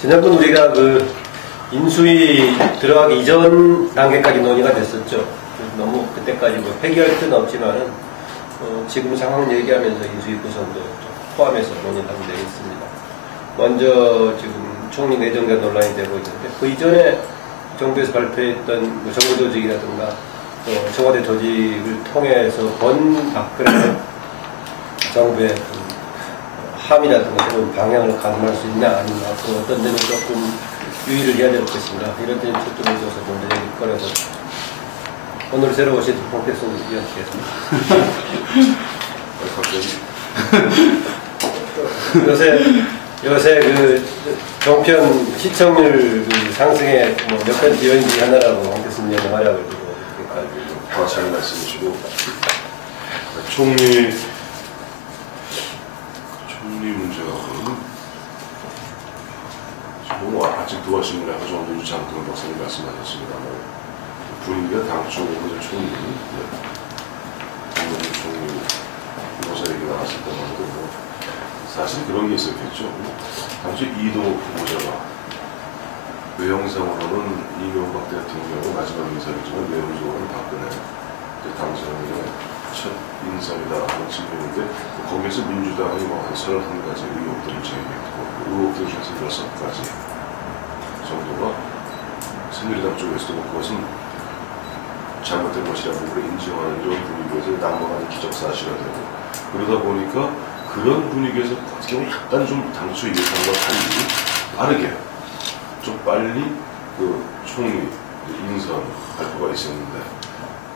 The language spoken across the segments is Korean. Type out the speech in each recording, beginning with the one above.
지난번 우리가 그 인수위 들어가기 이전 단계까지 논의가 됐었죠. 너무 그때까지 뭐 폐기할 필요는 없지만은 지금 상황 얘기하면서 인수위 구성도 포함해서 논의를 하면 되겠습니다. 먼저 지금 총리 내정자 논란이 되고 있는데 그 이전에 정부에서 발표했던 뭐 정부 조직이라든가 또 청와대 조직을 통해서 본 박근혜 정부의 함이라든가 그런 방향을 가늠할 수 있냐 아니냐 그 어떤 데는 조금 유의를 해야 될 것인가 이런 데는 초점을 둬서 논의를 꺼내서 오늘 새로 오신 홍태순 위원께서 요새 그 종편 시청률 그 상승에 뭐 몇 가지 요인 중에 하나라고 홍태순 위원이 활약을 하고 잘 말씀해주시고 총리 문제가 뭐 아직도 하시느라 정도 유창동 박사님 말씀하셨습니다만 분위기가 당초 오늘 총리 노사 얘기 나왔을 때만도 뭐 사실 그런 게 있었겠죠. 당시 이동욱 후보자가 외형상으로는 이명박 대통령의 마지막 인사이지만 내용적으로는 박근혜 당선인의 첫 인사이다라는 측면인데 거기에서 민주당이 뭐 한 31가지 의혹들을 제기했고 의혹들 중에서 6가지 정도가 새누리당 쪽에서도 그것은 잘못된 것이라고 인정하는 이런 분위기에서 낙마하는 기적사실화 되고 그러다 보니까 그런 분위기에서 어떻게 보면 약간 좀 당초 예상과 달리 빠르게 좀 빨리 그 총리 인선 발표가 있었는데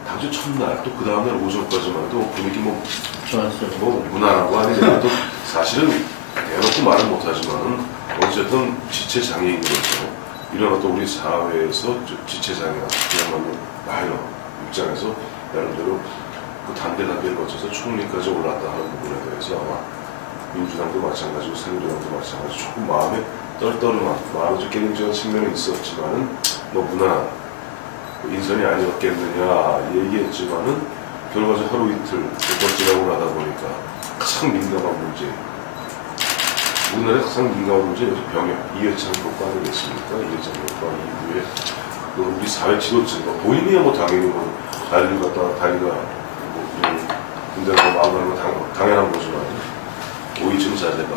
당초 첫날 또 그 다음날 오전까지만 해도 분위기 뭐 좋았어요. 뭐 무난하고 하는데 또 사실은 대놓고 말은 못하지만은 어쨌든 지체장애인으로서 이런 어떤 우리 사회에서 지체장애가 그야말로 마이너 입장에서 나름대로 그 단계를 거쳐서 총리까지 올랐다 하는 부분에 대해서 아마 민주당도 마찬가지고 새누리당도 마찬가지고 조금 마음에 떨떠름한 마음이 좀 깨름직한 측면은 있었지만은 뭐 무난한 인선이 아니었겠느냐 얘기했지만은 결과적으로 하루 이틀 지나고 나다 보니까 가장 민감한 문제 우리나라의 가장 민감한 문제 요즘 병역 이해창 효과 아니겠습니까? 이해창 효과 이후에 우리 사회 지도층 본인이야 뭐 당연히 뭐 난리를 갖다가 다리가 뭐 굉장히 마음으로 당연한 거지만 오이층 자제가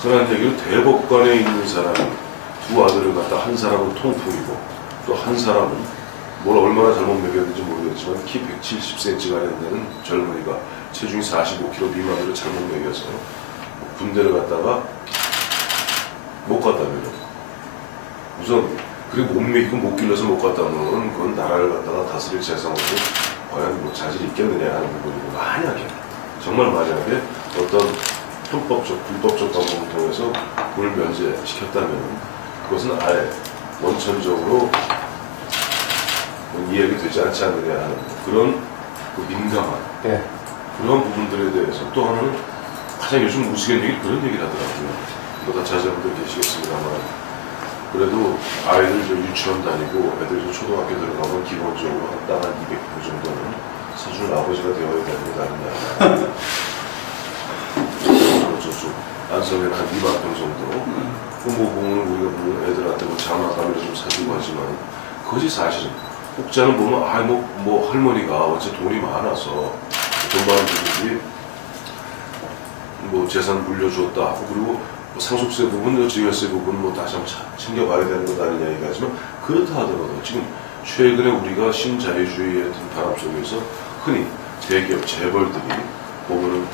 그런 얘기를 대법관에 있는 사람이 두 아들을 갖다 한 사람은 통풍이고 또 한 사람은 뭘 얼마나 잘못 먹였는지 모르겠지만 키 170cm가 된다는 젊은이가 체중이 45kg 미만으로 잘못 먹여서 군대를 갔다가 못 갔다면 우선 그리고 못 먹이고 못 길러서 못 갔다면 그건 나라를 갖다가 다스릴 재상으로 과연 뭐 자질이 있겠느냐 하는 부분이고 만약에 정말 만약에 어떤 편법적 불법적 방법을 통해서 그걸 면제시켰다면 그것은 아예 원천적으로 이해가 되지 않지 않느냐 하는 그런 그 민감한 그런 부분들에 대해서 또 하나는 가장 요즘 우스갯얘기 그런 얘기를 하더라고요. 뭐 다 자제분들 계시겠습니다만 그래도 아이들 유치원 다니고 애들 초등학교 들어가면 기본적으로 한 200부 정도는 사주는 아버지가 되어야 됩니다. 저쪽 안성에는 한 2만 평 정도 뭐 보면 우리가 뭐 애들한테 뭐 장난감을 좀 사주고 하지만 그것이 사실은 혹자는 보면 뭐 할머니가 어째 돈이 많아서 돈 많은 분들이 뭐 재산 물려주었다 그리고 뭐 상속세 부분, 증여세 부분 뭐 다시 한번 챙겨봐야 되는 것 아니냐 얘기하지만 그렇다 하더라도 지금 최근에 우리가 신자유주의의 바람 속에서 흔히 대기업 재벌들이 보면은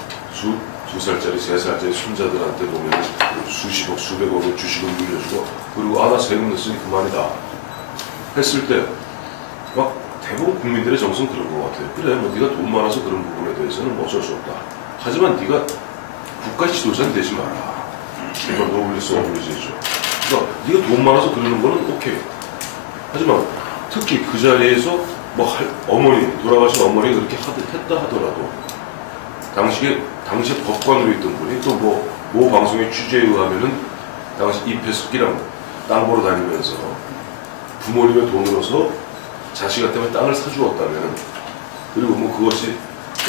두 살짜리, 3살짜리 손자들한테 보면은 수십억, 수백억을 주식을 물려주고 그리고 나 세금 냈으니 그만이다 했을 때 막 대부분 국민들의 정서는 그런 것 같아요. 그래 뭐 네가 돈 많아서 그런 부분에 대해서는 뭐 어쩔 수 없다. 하지만 네가 국가 지도자는 되지 마라. 이건 노블리스 어블리지죠. 그러니까 네가 돈 많아서 그러는 거는 오케이. 하지만 특히 그 자리에서 뭐 어머니 돌아가신 어머니가 그렇게 했다 하더라도 당시에 법관으로 있던 분이 또 모 방송의 취재에 의하면은 당시 이패숙이랑 땅 보러 다니면서 부모님의 돈으로서 자식한테 땅을 사주었다면 그리고 뭐 그것이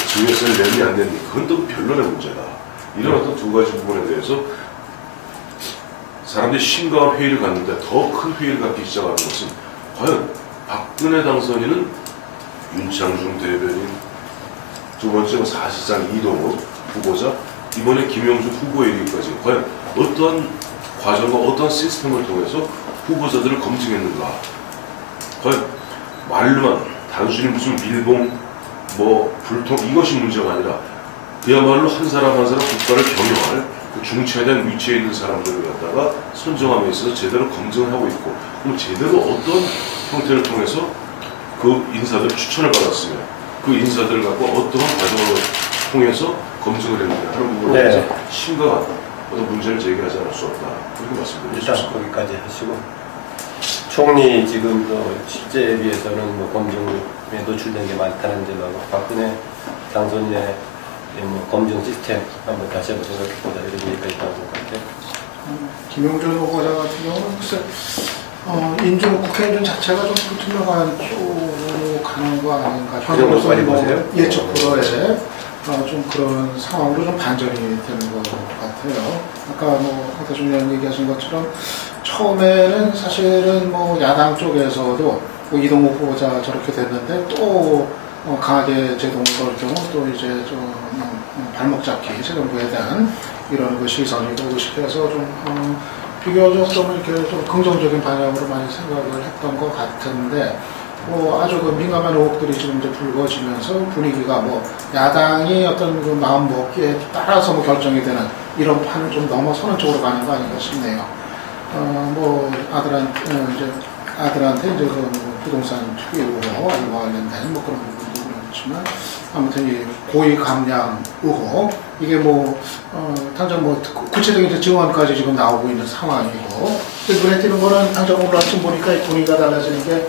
증여세를 냈니 안 냈니 그건 또 변론의 문제다. 이런 어떤 두 가지 부분에 대해서 사람들이 심각한 회의를 갖는데 더 큰 회의를 갖기 시작하는 것은 과연 박근혜 당선인은 윤창중 대변인, 두 번째는 사실상 이동욱 후보자, 이번에 김영준 후보에 이르기까지 과연 어떤 과정과 어떤 시스템을 통해서 후보자들을 검증했는가. 과연 말로만 단순히 무슨 밀봉, 불통 이것이 문제가 아니라 그야말로 한 사람 한 사람 국가를 경영할 그 중차대한 위치에 있는 사람들을 갖다가 선정함에 있어서 제대로 검증을 하고 있고, 그럼 제대로 어떤 형태를 통해서 그 인사들 추천을 받았으며 그 인사들을 갖고 어떠한 과정을 통해서 검증을 했느냐 하는 부분에 대해서 심각한 어떤 문제를 제기하지 않을 수 없다. 그렇게 말씀드리고 일단 싶습니다. 거기까지 하시고, 총리 지금 실제에 비해서는 검증에 노출된 게 많다는 점하고 박근혜 당선인의 검증 시스템 한번 다시 한번 생각해보자 이런 얘기까지 나온 것 같아요. 김용준 후보자 같은 경우는 글쎄 국회인준 자체가 좀 불투명한 쪽으로 가는 거 아닌가. 그 정도 빨리 보세요? 예측 불허에 좀 그런 상황으로 좀 반전이 되는 것 같아요. 아까 황태중 얘기하신 것처럼 처음에는 사실은 야당 쪽에서도 이동욱 후보자 저렇게 됐는데 또 강하게 제동을 걸 경우 또 이제 좀 발목 잡기 재정부에 대한 이런 시선이 또 의식해서 좀 비교적 좀 이렇게 좀 긍정적인 방향으로 많이 생각을 했던 것 같은데 아주 민감한 의혹들이 지금 이제 불거지면서 분위기가 야당이 어떤 그 마음 먹기에 따라서 결정이 되는 이런 판을 좀 넘어서는 쪽으로 가는 거 아닌가 싶네요. 아들한테 이제 부동산 투기 의혹과 관련된 그런 부분도 그렇지만 아무튼 이 고위 감량 의혹 이게 당장 구체적인 증언까지 지금 나오고 있는 상황이고 눈에 띄는 거는 당장 오늘 아침 보니까 이 분위기가 달라지는 게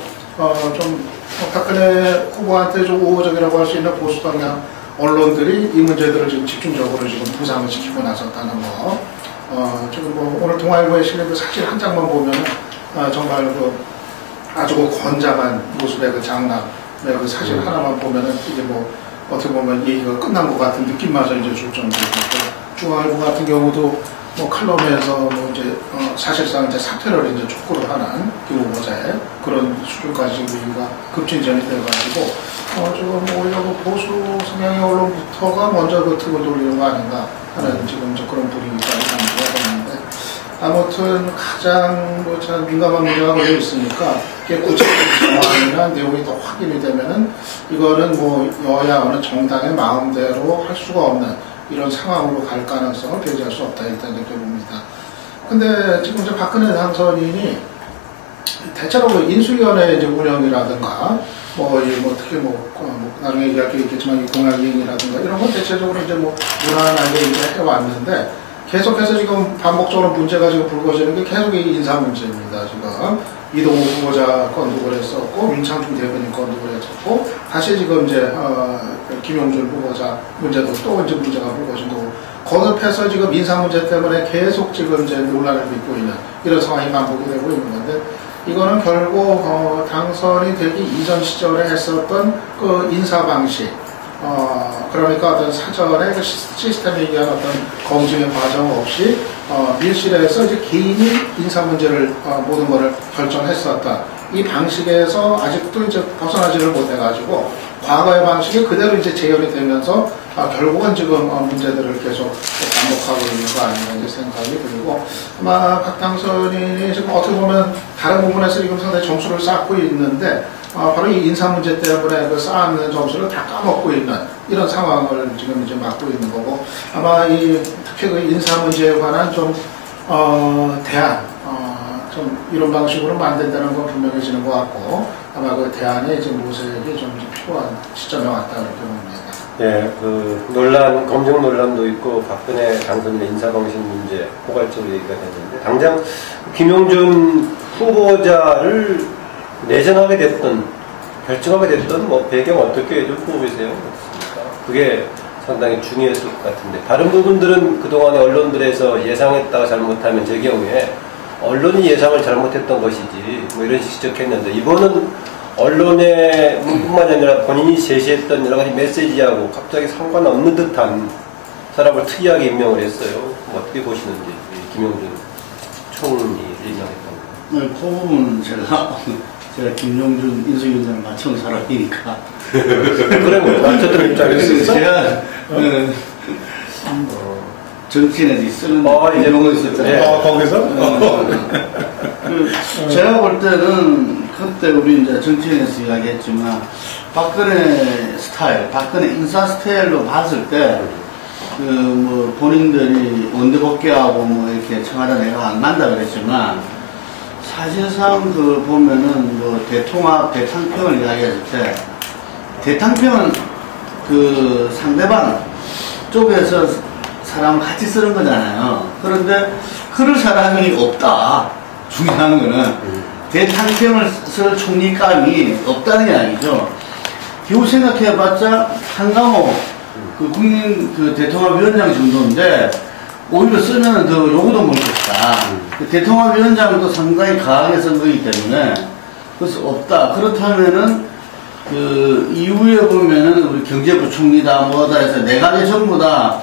좀 박근혜 후보한테 좀 우호적이라고 할 수 있는 보수 방향 언론들이 이 문제들을 지금 집중적으로 지금 부상을 시키고 나섰다는 거. 지금 오늘 동아일보에 실린 사실 한 장만 보면은 정말 아주 건장한 모습의 장남의 사진 하나만 보면은 이게 어떻게 보면 얘기가 끝난 것 같은 느낌마저 이제 줄 정도고, 중앙일보 같은 경우도 칼럼에서 이제 사실상 이제 사퇴를 이제 촉구를 하는 김 후보자의 그런 수준까지 지금 얘기가 급진전이 돼가지고 지금 오히려 보수 성향의 언론부터가 먼저 틈을 돌리는 거 아닌가 하는 지금 그런 분위기까지 감지가 되는데, 아무튼 가장 참 민감한 문제가 걸려 있으니까 구체적인 상황이나 내용이 더 확인이 되면은 이거는 여야 어느 정당의 마음대로 할 수가 없는 이런 상황으로 갈 가능성을 배제할 수 없다 일단 이렇게 봅니다. 근데 지금 이제 박근혜 당선인이 대체로 인수위원회 이제 운영이라든가 특히 나중에 얘기할 게 있겠지만 이 공약 이행이라든가 이런 건 대체적으로 이제 무난하게 이제 해왔는데, 계속해서 지금 반복적으로 문제가 지금 불거지는 게 계속 이 인사 문제입니다. 지금 이동욱 후보자 건도 그랬었고, 윤창중 대변인 건도 그랬었고, 다시 지금 이제 김용준 후보자 문제도 또 이제 문제가 불거진 거고, 거듭해서 지금 인사 문제 때문에 계속 지금 이제 논란을 빚고 있는 이런 상황이 반복이 되고 있는 건데, 이거는 결국 당선이 되기 이전 시절에 했었던 그 인사 방식, 그러니까 어떤 사전에 그 시스템에 의한 어떤 검증의 과정 없이 밀실에서 이제 개인이 인사 문제를 모든 것을 결정했었다. 이 방식에서 아직도 이제 벗어나지를 못해가지고 과거의 방식이 그대로 이제 재현이 되면서 결국은 지금 문제들을 계속 반복하고 있는 거 아닌가 이제 생각이 들고, 아마 박 당선인이 지금 어떻게 보면 다른 부분에서 지금 상당히 점수를 쌓고 있는데 바로 이 인사 문제 때문에 그 쌓았는 점수를 다 까먹고 있는 이런 상황을 지금 이제 맞고 있는 거고, 아마 특히 그 인사 문제에 관한 좀 대안, 좀 이런 방식으로 안 된다는 건 분명해지는 것 같고, 아마 그 대안의 이제 모색이 좀 필요한 시점에 왔다 이렇게 봅니다. 네, 검증 논란도 있고 박근혜 당선인의 인사 방식 문제 포괄적으로 얘기가 됐는데, 당장 김용준 후보자를 내전하게 됐던, 결정하게 됐던 배경 어떻게 좀 보세요? 그게 상당히 중요했을 것 같은데, 다른 부분들은 그동안의 언론들에서 예상했다가 잘못하면 제 경우에 언론이 예상을 잘못했던 것이지 이런 식 지적했는데, 이번은 언론에 뿐만 아니라 본인이 제시했던 여러 가지 메시지하고 갑자기 상관없는 듯한 사람을 특이하게 임명을 했어요. 어떻게 보시는지, 김용준 총리를 임명했던 네, 그 부분은 제가 김용준 인수위원장을 맞춰온 사람이니까. 그러면 맞췄던 입장에서 제가 정치인에서 쓰는 이제 용어 있었잖아요. 네. 거기서? 제가 볼 때는 그때 우리 이제 정치인에서 이야기했지만 박근혜 스타일, 박근혜 인사 스타일로 봤을 때 뭐 본인들이 원내 복귀하고 뭐 이렇게 청와대 내가 안 만다 그랬지만 사실상 그 보면은 뭐 대통합, 대탕평을 이야기했을 때 대탕평은 그 상대방 쪽에서 사람을 같이 쓰는 거잖아요. 그런데 그럴 사람이 없다. 중요한 거는 대탕평을 쓸 총리감이 없다는 게 아니죠. 겨우 생각해봤자 한강호 그 국민 그 대통합위원장 정도인데 오히려 쓰면 더 요구도 먹을 것이다. 그 대통합위원장도 상당히 강하게 쓴 거기 때문에 그래서 없다. 그렇다면은 그 이후에 보면은 우리 경제부총리다 뭐다 해서 네 가지 전부 다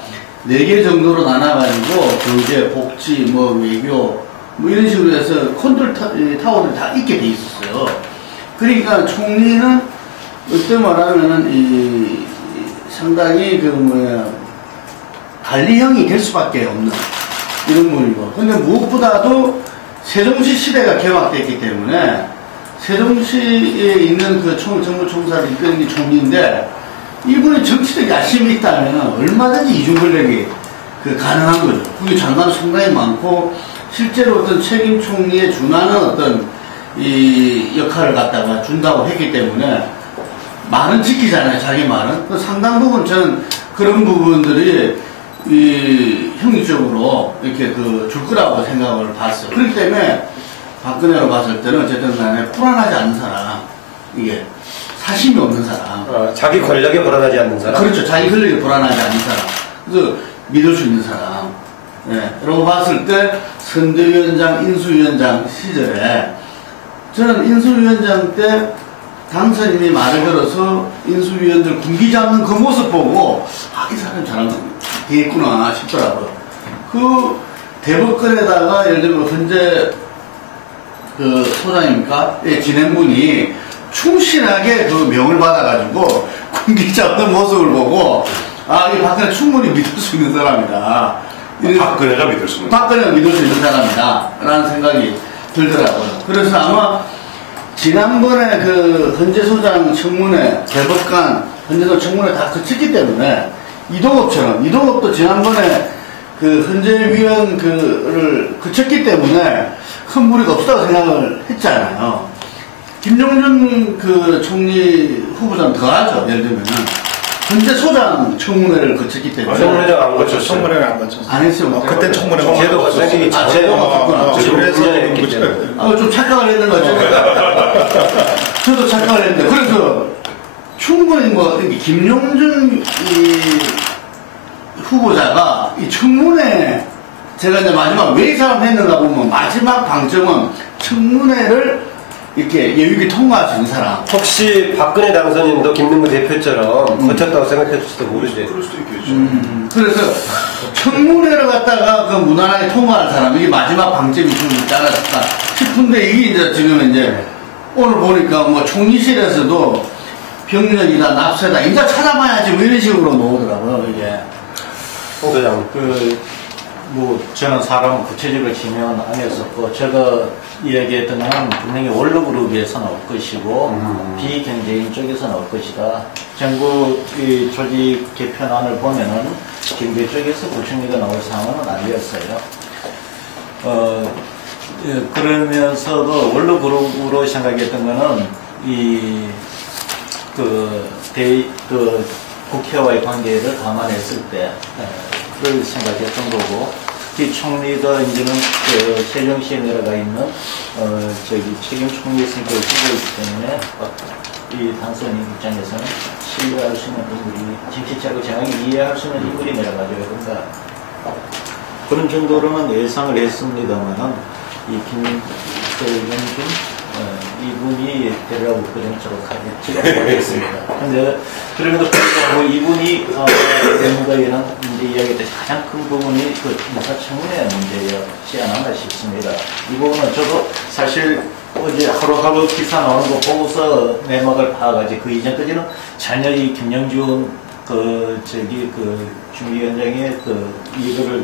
4개 정도로 나눠가지고 경제, 복지, 뭐 외교 뭐 이런 식으로 해서 컨트롤 타워들이 다 있게 돼 있었어요. 그러니까 총리는 어떤 말하면은 상당히 관리형이 될 수밖에 없는 이런 분이고. 근데 무엇보다도 세종시 시대가 개막됐기 때문에 세종시에 있는 그 정부 총사를 이끄는 게 총리인데 이분이 정치적 야심이 있다면 얼마든지 이중권력이 가능한 거죠. 그게 장관도 상당히 많고 실제로 어떤 책임 총리에 준하는 어떤 이 역할을 갖다가 준다고 했기 때문에 말은 지키잖아요. 자기 말은. 상당 부분 저는 그런 부분들이 형식적으로 이렇게 줄 거라고 생각을 봤어요. 그렇기 때문에 박근혜로 봤을 때는 어쨌든 간에 불안하지 않는 사람, 이게 사심이 없는 사람. 자기 권력에 불안하지 않는 사람. 그렇죠. 자기 권력에 불안하지 않는 사람. 그래서 믿을 수 있는 사람. 예. 라고 봤을 때 선대위원장, 인수위원장 시절에 저는 인수위원장 때 당선인이 말을 걸어서 인수위원들 군기 잡는 그 모습 보고 이 사람이 잘하는 되겠구나 싶더라고요. 그 대법관에다가 예를 들면 현재 그 소장입니까? 예, 진행분이 충실하게 그 명을 받아가지고 군기 잡는 모습을 보고 이 박근혜 충분히 믿을 수 있는 사람이다. 박근혜가 믿을 수 있는 박근혜가 믿을 수 있는 사람이다. 라는 생각이 들더라고요. 그래서 아마 지난번에 그 헌재 소장 청문회, 대법관 헌재 소장 청문회 다 거쳤기 때문에 이동업도 지난번에 그 헌재위원 를 거쳤기 때문에 큰 무리가 없다고 생각을 했잖아요. 김용준 그 총리 후보자는 더 하죠. 예를 들면은 헌재 소장 청문회를 거쳤기 때문에. 청문회가 안 거쳤어요. 청문회를 안 거쳤어요. 안 했어요. 그때 청문회가 제도 거쳤기 제도가 바꾸나. 그래서 좀 착각을 했는 거죠. 저도 착각을 했는데. 그래서 충분히 김용준 후보자가 이 청문회, 제가 이제 마지막 왜 이 사람 했는가 보면 마지막 방점은 청문회를 이렇게 여유있게 통과할 수 있는 사람. 혹시 박근혜 당선인도 김명구 대표처럼 거쳤다고 생각했을지도 모르죠. 그럴 수도 있겠죠. 그래서 청문회를 갖다가 무난하게 통과할 사람, 이게 마지막 방점이 좀 있지 않았을까 싶은데, 이게 이제 지금 이제 오늘 보니까 뭐 총리실에서도 병력이다, 납세다, 이제 찾아봐야지 뭐 이런 식으로 나오더라고요, 이게. 홍 소장. 저는 사람은 구체적으로 지명 안 했었고, 제가 이야기했던 건 분명히 원로그룹에서 나올 것이고, 비경제인 쪽에서 나올 것이다. 정부 조직 개편안을 보면은, 경제 쪽에서 부총리가 나올 상황은 아니었어요. 그러면서도 원로그룹으로 생각했던 거는, 국회와의 관계를 감안했을 때, 그걸 생각했던 거고, 특히 총리가 이제는 세종시에 내려가 있는 책임 총리 선거를 두고 있기 때문에 이 당선인 입장에서는 신뢰할 수 있는 인물이, 정치적으로 정확히 이해할 수 있는 인물이 내려가줘야 된다. 그런 정도로는 예상을 했습니다만은 이 김용준 이분이 데려가고 그림처럼 가겠지가 모르겠습니다. 근데 그럼에도 불구하고 이분이 내무가에는 이제 이야기했듯이 가장 큰 부분이 그 인사청문회 문제였지 않았나 싶습니다. 이 부분은 저도 사실 어제 하루하루 기사 나오는 거 보고서 내막을 파악하지 그 이전까지는 전혀 이 김영준 준비위원장의 이거를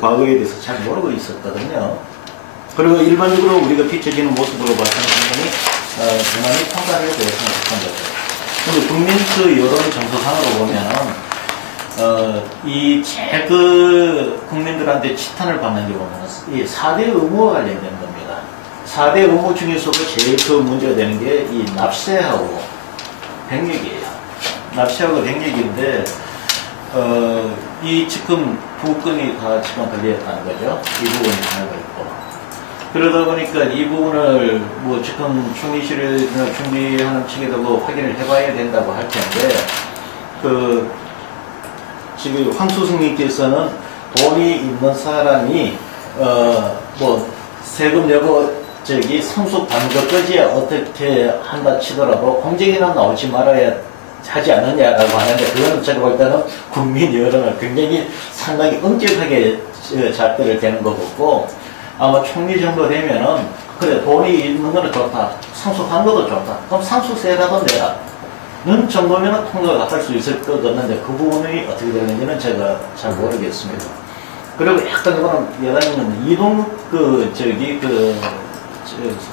과거에 대해서 잘 모르고 있었거든요. 그리고 일반적으로 우리가 비춰지는 모습으로 봐서는 상당히 대단히 평가를 해야 되고 생각한 거죠. 근데 국민 여론 정서상으로 보면은 이 제일 국민들한테 치탄을 받는 게 보면은 이 4대 의무와 관련된 겁니다. 4대 의무 중에서도 제일 문제가 되는 게 이 납세하고 병력이에요. 납세하고 병력인데 이 지금 두 건이 다 지금 걸렸다는 거죠. 이 부분이 하나가 있고. 그러다 보니까 이 부분을 지금 총리실을 준비하는 측에도 확인을 해봐야 된다고 할 텐데, 지금 황수승님께서는 돈이 있는 사람이, 세금 여부, 상속 반거까지 어떻게 한다 치더라도 공적에는 나오지 말아야 하지 않느냐라고 하는데, 그거는 제가 볼 때는 국민 여론을 굉장히 상당히 엄격하게 잣대를 대는 것 같고, 아마 총리 정도 되면은, 그래, 돈이 있는 거는 좋다. 상속한 것도 좋다. 그럼 상속세라도 내라. 는 정도면은 통과가 할 수 있을 것 같는데, 그 부분이 어떻게 되는지는 제가 잘 모르겠습니다. 그리고 약간 이거는 여당은 이동,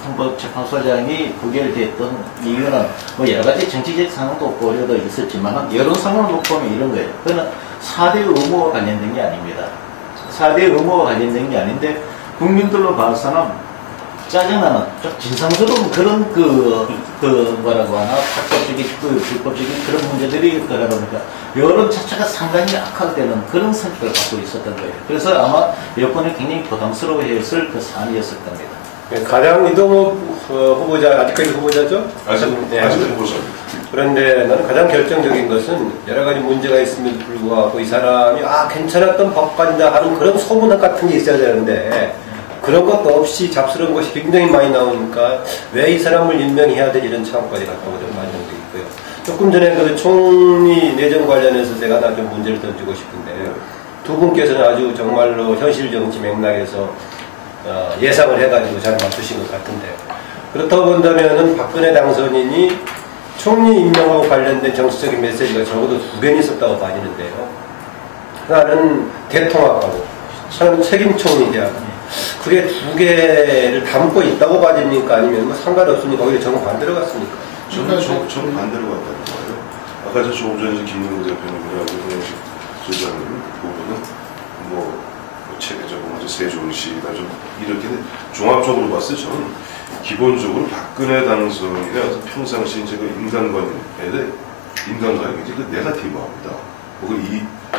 헌법재판소장이 부결됐던 이유는 여러 가지 정치적 상황도 고려도 있었지만, 여론상으로 놓고 보면 이런 거예요. 그거는 4대 의무와 관련된 게 아닙니다. 4대 의무와 관련된 게 아닌데, 국민들로 봐서는 짜증나는, 좀 진상스러운 그런 뭐라고 하나, 합법적인, 불법적인 그런 문제들이 그러다 보니까 여론 자체가 상당히 악화되는 그런 성격을 갖고 있었던 거예요. 그래서 아마 여권이 굉장히 부담스러워 했을 사안이었을 겁니다. 가장 이동욱 후보자, 아직까지 후보자죠? 아직 후보자. 그런데 나는 가장 결정적인 것은 여러 가지 문제가 있음에도 불구하고 이 사람이 괜찮았던 법관이다 하는 그런 소문 같은 게 있어야 되는데, 그런 것도 없이 잡스러운 것이 굉장히 많이 나오니까 왜 이 사람을 임명해야 되지 이런 차원까지 갔다고 좀 많이 정도 있고요. 조금 전에 총리 내정 관련해서 제가 하나 좀 문제를 던지고 싶은데, 두 분께서는 아주 정말로 현실 정치 맥락에서 예상을 해가지고 잘 맞추신 것 같은데, 그렇다고 본다면은 박근혜 당선인이 총리 임명하고 관련된 정치적인 메시지가 적어도 두 변이 있었다고 봐지는데요. 하나는 대통합하고 하나는 책임 총리 대학. 그게 두 개를 담고 있다고 봐집니까? 아니면 상관없으니까 오히려 정반대로 갔습니까? 저는 반대로 갔다는 거예요. 아까 조금 전에 김문구 대표님이랑 김영식 소장님 보면은 체계적으로 세종시가 좀 이렇게 종합적으로 봤을 때 저는 기본적으로 박근혜 당선인의 어떤 평상시 이제 인간관계에 이제 네거티브합니다. 그걸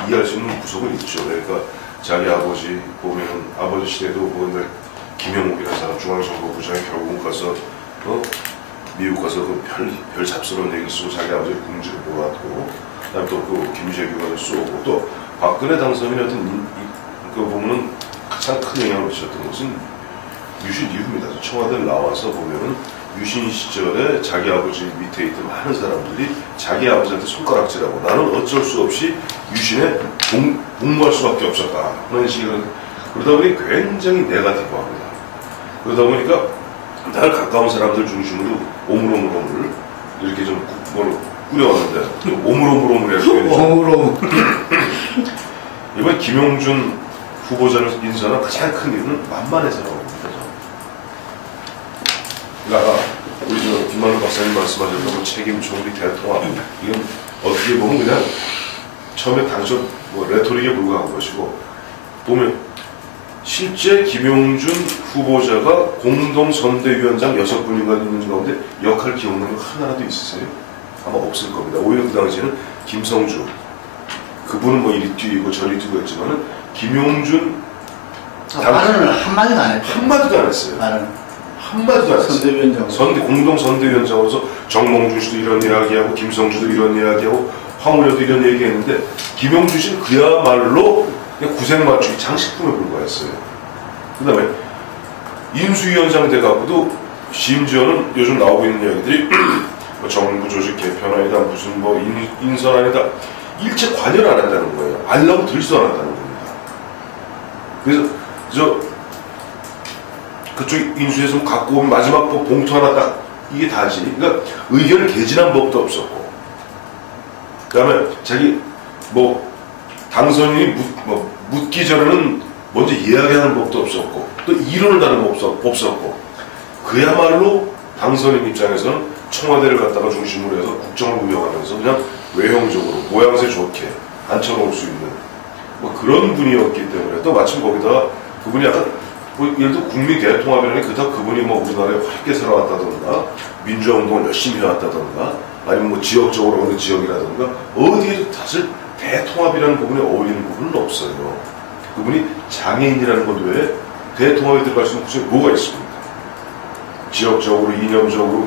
이해할 수 있는 구석은 있죠. 그러니까 자기 아버지 보면 아버지 시대도 김영욱이라는 사람 중앙정보부장이 결국 가서 미국 가서 별 잡스러운 얘기 쓰고 자기 아버지 궁지를 모았고, 그다음 또 김재규가 쏘고, 또 박근혜 당선인의 어떤 보면은 가장 큰 영향을 미쳤던 것은 유신 이후입니다. 청와대에 나와서 보면은 유신 시절에 자기 아버지 밑에 있던 많은 사람들이 자기 아버지한테 손가락질하고 나는 어쩔 수 없이 유신에 복무할 수밖에 없었다 그런 식으로, 그러다 보니 굉장히 네거티브합니다. 그러다 보니까 날 가까운 사람들 중심으로 오물오물 이렇게 좀 꾸려왔는데, 오물오물 이번 김용준 후보자를 인선한 가장 큰 이유는 만만해서라고 봅니다. 그러니까 우리 김만우 박사님 말씀하셨던 책임 총리 대통합, 이건 어떻게 보면 그냥 처음에 당초 레토릭에 불과한 것이고, 보면 실제 김용준 후보자가 공동선대위원장 6분인가 있는 가운데 역할 기억나는 거 하나라도 있으세요? 아마 없을 겁니다. 오히려 그 당시에는 김성주, 그분은 이리 뛰고 저리 뛰고 했지만은 김용준 발언을 한마디도 안 했죠. 한마디도 안 했어요. 한마디도 안 했어요. 선대위원장. 공동선대위원장으로서 정몽준 씨도 이런 이야기하고 김성주도 이런 이야기하고 황운여도 이런 얘기했는데, 김용준 씨는 그야말로 그냥 구색맞추기 장식품에 불과했어요. 그 다음에 인수위원장 돼갖고도 심지어는 요즘 나오고 있는 이야기들이 뭐 정부 조직 개편안이다, 무슨 뭐 인선안이다, 일체 관여를 안 한다는 거예요. 알라고 들지도 않았다는 겁니다. 그래서 그쪽 인수해서 갖고 온 마지막 뭐 봉투 하나 딱 이게 다지. 그러니까 의견을 개진한 법도 없었고, 그다음에 자기 뭐 당선인이 묻기 전에는 먼저 이야기하는 법도 없었고, 또 이론을 다는 법 없었고, 그야말로 당선인 입장에서는 청와대를 갖다가 중심으로 해서 국정을 운영하면서 그냥 외형적으로 모양새 좋게 앉혀놓을 수 있는 뭐 그런 분이었기 때문에, 또 마침 거기다가 그분이 약간 뭐 예를 들어 국민 대통합이라니 그렇다고 그분이 뭐 우리나라에 활게 살아왔다던가 민주화운동을 열심히 해왔다던가 아니면 뭐 지역적으로 어느 지역이라던가 어디에도 사실 대통합이라는 부분에 어울리는 부분은 없어요. 그분이 장애인이라는 것 외에 대통합에 들어갈 수 있는 구석이 뭐가 있습니까? 지역적으로, 이념적으로,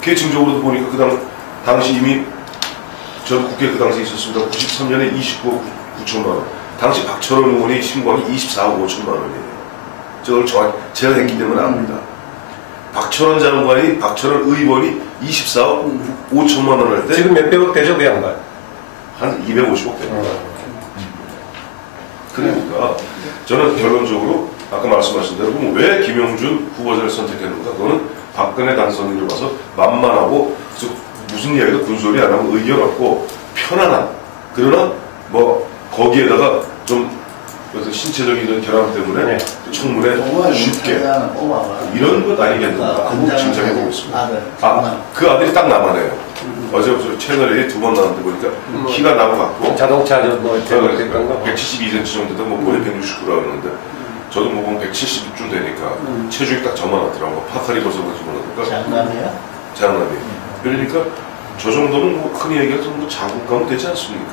계층적으로도 보니까 그 당시 이미 저도 국회에 그 당시에 있었습니다. 93년에 29억 9천만 원. 당시 박철원 의원이 신고한 게 24억 5천만 원이에요. 저걸 정확히 제가 했기 때문에 압니다. 박철원 의원이 24억 5천만 원 할 때 지금 몇백억 되죠, 그 양반? 한 250억 됩니다. 그러니까 저는 결론적으로 아까 말씀하신 대로 왜 김용준 후보자를 선택했는가? 그거는 박근혜 당선인으로 봐서 만만하고 무슨 이야기도 군소리 안 하고 의견 없고 편안한, 그러나 뭐 거기에다가 좀 신체적인 결함 때문에 청문회 쉽게 이런 것 아니겠는가 하고 짐작해보고 있습니다. 그 아들이 딱 남아네요. 어제 채널에 2번 나왔는데 보니까 키가 남아갖고 자동차 뭐 172cm 정도 되다 뭐 본인 169라고 그러는데 저도 뭐 보면 170쯤 되니까 체중이 딱 저만 하더라고. 파카리 벗어가지고 그러니까 장남이에요. 그러니까 저 정도는 뭐 큰 얘기가 좀 자국가면 되지 않습니까?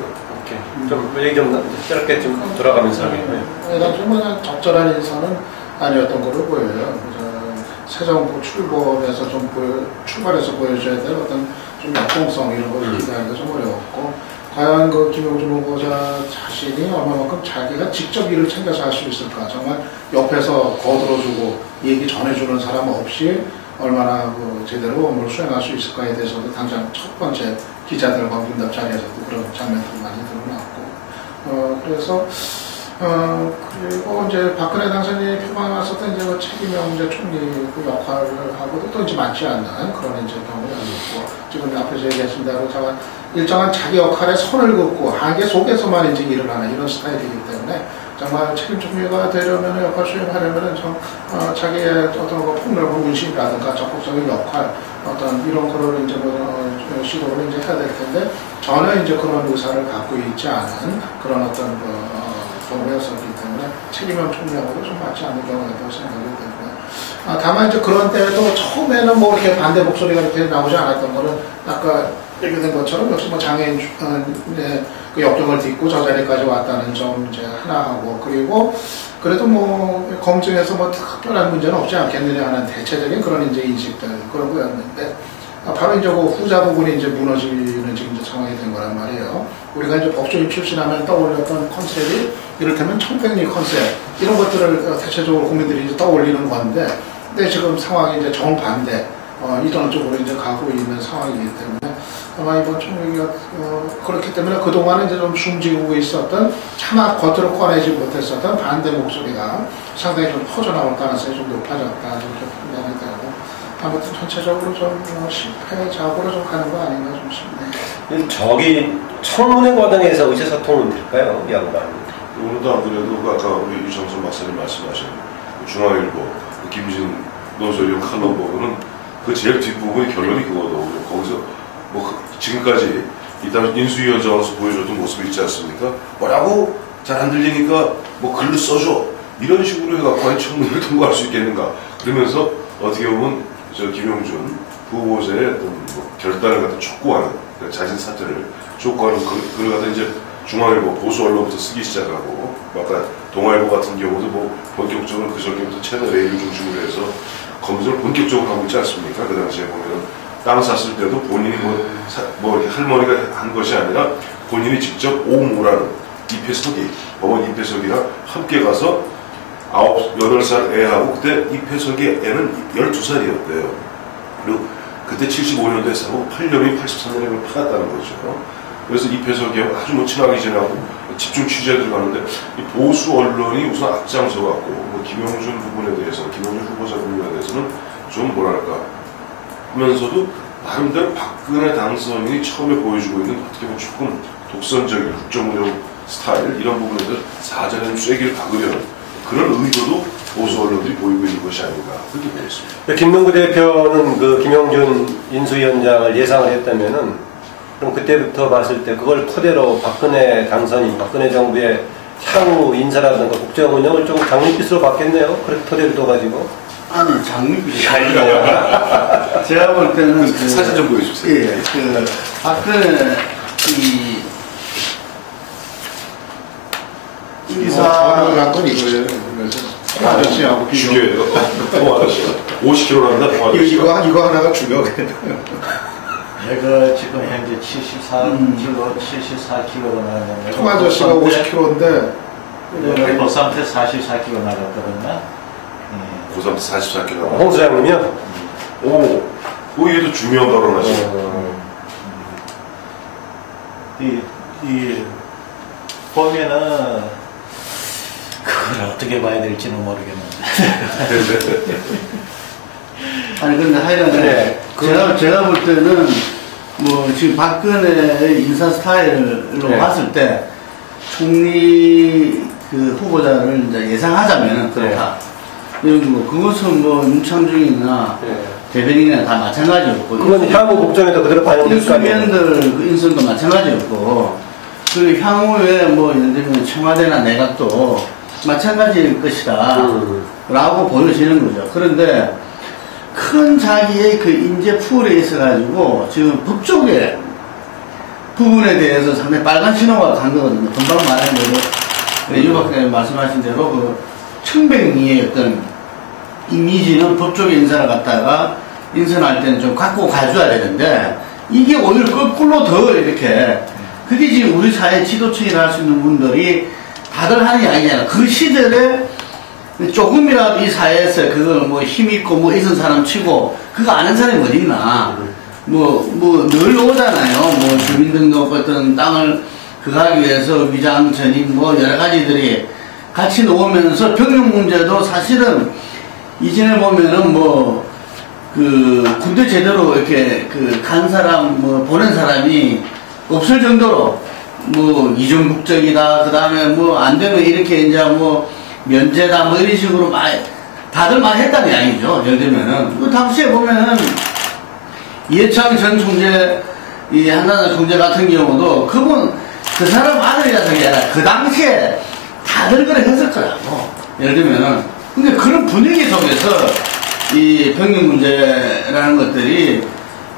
좀 얘기 좀 짧게 좀 돌아가면서 좀 적절한 인사는 아니었던 걸로 보여요. 새 정부 출범에서 출발해서 보여줘야 될 어떤 좀 역동성 이런 걸 기대하기가 좀 어려웠고, 과연 그 김용준 후보자 자신이 얼마만큼 자기가 직접 일을 챙겨서 할 수 있을까? 정말 옆에서 거들어주고 얘기 전해주는 사람 없이 얼마나 제대로 업무를 수행할 수 있을까에 대해서도 당장 첫 번째 기자들과 응답 자리에서도 그런 장면들이 많이 드러났고, 그래서 그리고 이제 박근혜 당선인이 표방했었던 이제 책임형제 총리 그 역할하고도 또 이제 맞지 않는 그런 이제 경우가 있고, 지금 앞에서 얘기했습니다 일정한 자기 역할에 선을 긋고 한계 속에서만 이제 일을 하는 이런 스타일이기 때문에 정말 책임 총리가 되려면 역할 수행하려면 좀 자기의 어떤 폭넓은 문신이라든가 적극적인 역할 어떤 이런 거를 이제 시도를 이제 해야 될 텐데 전혀 이제 그런 의사를 갖고 있지 않은 그런 어떤 경우였었기 때문에 책임형 총리하고도 좀 맞지 않는 경우가 있다고 생각이 되고요. 다만 이제 그런 때에도 처음에는 뭐 이렇게 반대 목소리가 이렇게 나오지 않았던 거는 아까 얘기된 것처럼 역시 뭐 장애인 그 역경을 딛고 저 자리까지 왔다는 점 이제 하나 하고, 그리고 그래도 뭐 검증에서 뭐 특별한 문제는 없지 않겠느냐 하는 대체적인 그런 이제 인식들 그런 거였는데, 바로 이제 그 후자 부분이 이제 무너지는 지금 이제 상황이 된 거란 말이에요. 우리가 이제 법조인 출신하면 떠올렸던 컨셉이 이를테면 청백리 컨셉 이런 것들을 대체적으로 국민들이 이제 떠올리는 건데, 근데 지금 상황이 이제 정반대 이런 쪽으로 이제 가고 있는 상황이기 때문에 아마 이번 총리가 그렇기 때문에 그동안은 이제 좀 숨지고 있었던 차마 겉으로 꺼내지 못했었던 반대 목소리가 상당히 좀 퍼져나올 가능성이 좀 높아졌다 이렇게 판단이 되고, 아무튼 전체적으로 좀 실패작으로 좀 가는 거 아닌가 좀 싶네요. 저기 청문회 과정에서 의사소통은 될까요, 이 양반? 오늘도 안 그래도 아까 우리 유정선 박사님 말씀하신 중앙일보 김진 노조용 칼럼 보고는 그 제일 뒷부분의 결론이 그거더라고요. 거기서 뭐 지금까지 일단 인수위원장으로서 보여줬던 모습이 있지 않습니까? 뭐라고 잘 안 들리니까 뭐 글로 써줘 이런 식으로 해갖고 과연 청문회를 통과할 수 있겠는가, 그러면서 어떻게 보면 저 김용준 후보자의 어떤 뭐 결단을 갖다 촉구하는, 그러니까 자진 사퇴를 촉구하는 그걸 갖다 이제 중앙일보 보수 언론부터 쓰기 시작하고, 아까 동아일보 같은 경우도 뭐 본격적으로 그 전부터 채널 A를 중심으로 해서 검증을 본격적으로 하고 있지 않습니까? 그 당시에 보면 땅 샀을 때도 본인이 뭐 이렇게 할머니가 한 것이 아니라 본인이 직접 오모라는 입회석이, 법원 입회석이랑 함께 가서 8살 애하고 그때 이패석의 애는 12살이었대요. 그리고 그때 75년도에 사고 8년이 83년에 팔았다는 거죠. 그래서 이패석이하고 아주 뭐 친하게 지내고 집중 취재에 들어가는데 이 보수 언론이 우선 앞장서 갖고 뭐 김영준 부분에 대해서, 김영준 후보자 부분에 대해서는 좀 뭐랄까 하면서도 나름대로 박근혜 당선인이 처음에 보여주고 있는 어떻게 보면 조금 독선적인 국정운영 스타일 이런 부분에서 사전에 쐐기를 박으려는 그런 의도도 보수 언론들이 보이고 있는 것이 아닌가 그렇게 보였습니다. 김명구 대표는 그 김영준 인수위원장을 예상을 했다면은 그럼 그때부터 봤을 때 그걸 토대로 박근혜 당선인, 박근혜 정부의 향후 인사라든가 국정 운영을 좀 장밋빛으로 봤겠네요. 그렇게 토대를 둬가지고. 아니, 장밋빛이 아니라 제가 볼 때는 사진 좀 보여주세요. 예, 박근혜 인사한 건 이거예요. 아저씨하고 비교. 죽여요. 통화하시죠. 50kg 난다. 이거 하나가 죽여. 제가 지금 현재 74kg가 나가는데 통 아저씨가 50kg인데 고3 때 44kg 나갔거든요. 고3 때 44kg. 홍 소장님이요? 오, 얘도 중요한 발언하시네. 이 보면은 그걸 어떻게 봐야 될지는 모르겠는데. 아니 근데 하여간에 제가 볼 때는 뭐 지금 박근혜의 인사 스타일로 봤을 때 총리 그 후보자를 이제 예상하자면은 그렇다. 이런 거 그것은 뭐 윤창중이나 대변인이나 다 마찬가지였고. 그건 향후 국정에도 그대로 반영될 거 아니에요? 인수위원들 그 인선도 마찬가지였고. 그리고 향후에 뭐 예를 들면 청와대나 내각도 마찬가지일 것이다. 라고 보여지는 거죠. 그런데 큰 자기의 그 인재 풀에 있어가지고 지금 법조계 부분에 대해서 상당히 빨간 신호가 간 거거든요. 금방 말한 대로 유 박사님 말씀하신 대로 그 청백리의 어떤 이미지는 법조계 인사를 갖다가 인선할 때는 좀 갖고 가줘야 되는데 이게 오히려 거꾸로 더 이렇게 그게 지금 우리 사회 지도층이라 할 수 있는 분들이 다들 하는 이야기잖아요. 그 시절에 조금이라도 이 사회에서 그걸 뭐 힘있고 뭐 있는 사람 치고 그거 아는 사람이 어디 있나. 늘 오잖아요. 뭐 주민등록 어떤 땅을 그거 하기 위해서 위장, 전입 뭐 여러 가지들이 같이 놓으면서 병역 문제도 사실은 이전에 보면은 뭐 그 군대 제대로 이렇게 그 간 사람 뭐 보낸 사람이 없을 정도로 뭐 이중국적이다 그 다음에 뭐 안 되면 이렇게 이제 뭐 면제다 뭐 이런 식으로 다들 말했다는 이야기죠. 예를 들면은 그 당시에 보면은 이해창 전 총재 이 한나라 총재 같은 경우도 그분 그 사람 아들이라서 게 아니라 그 당시에 다들 그래 했을 거라고. 예를 들면은 근데 그런 분위기 속에서 이 병역 문제라는 것들이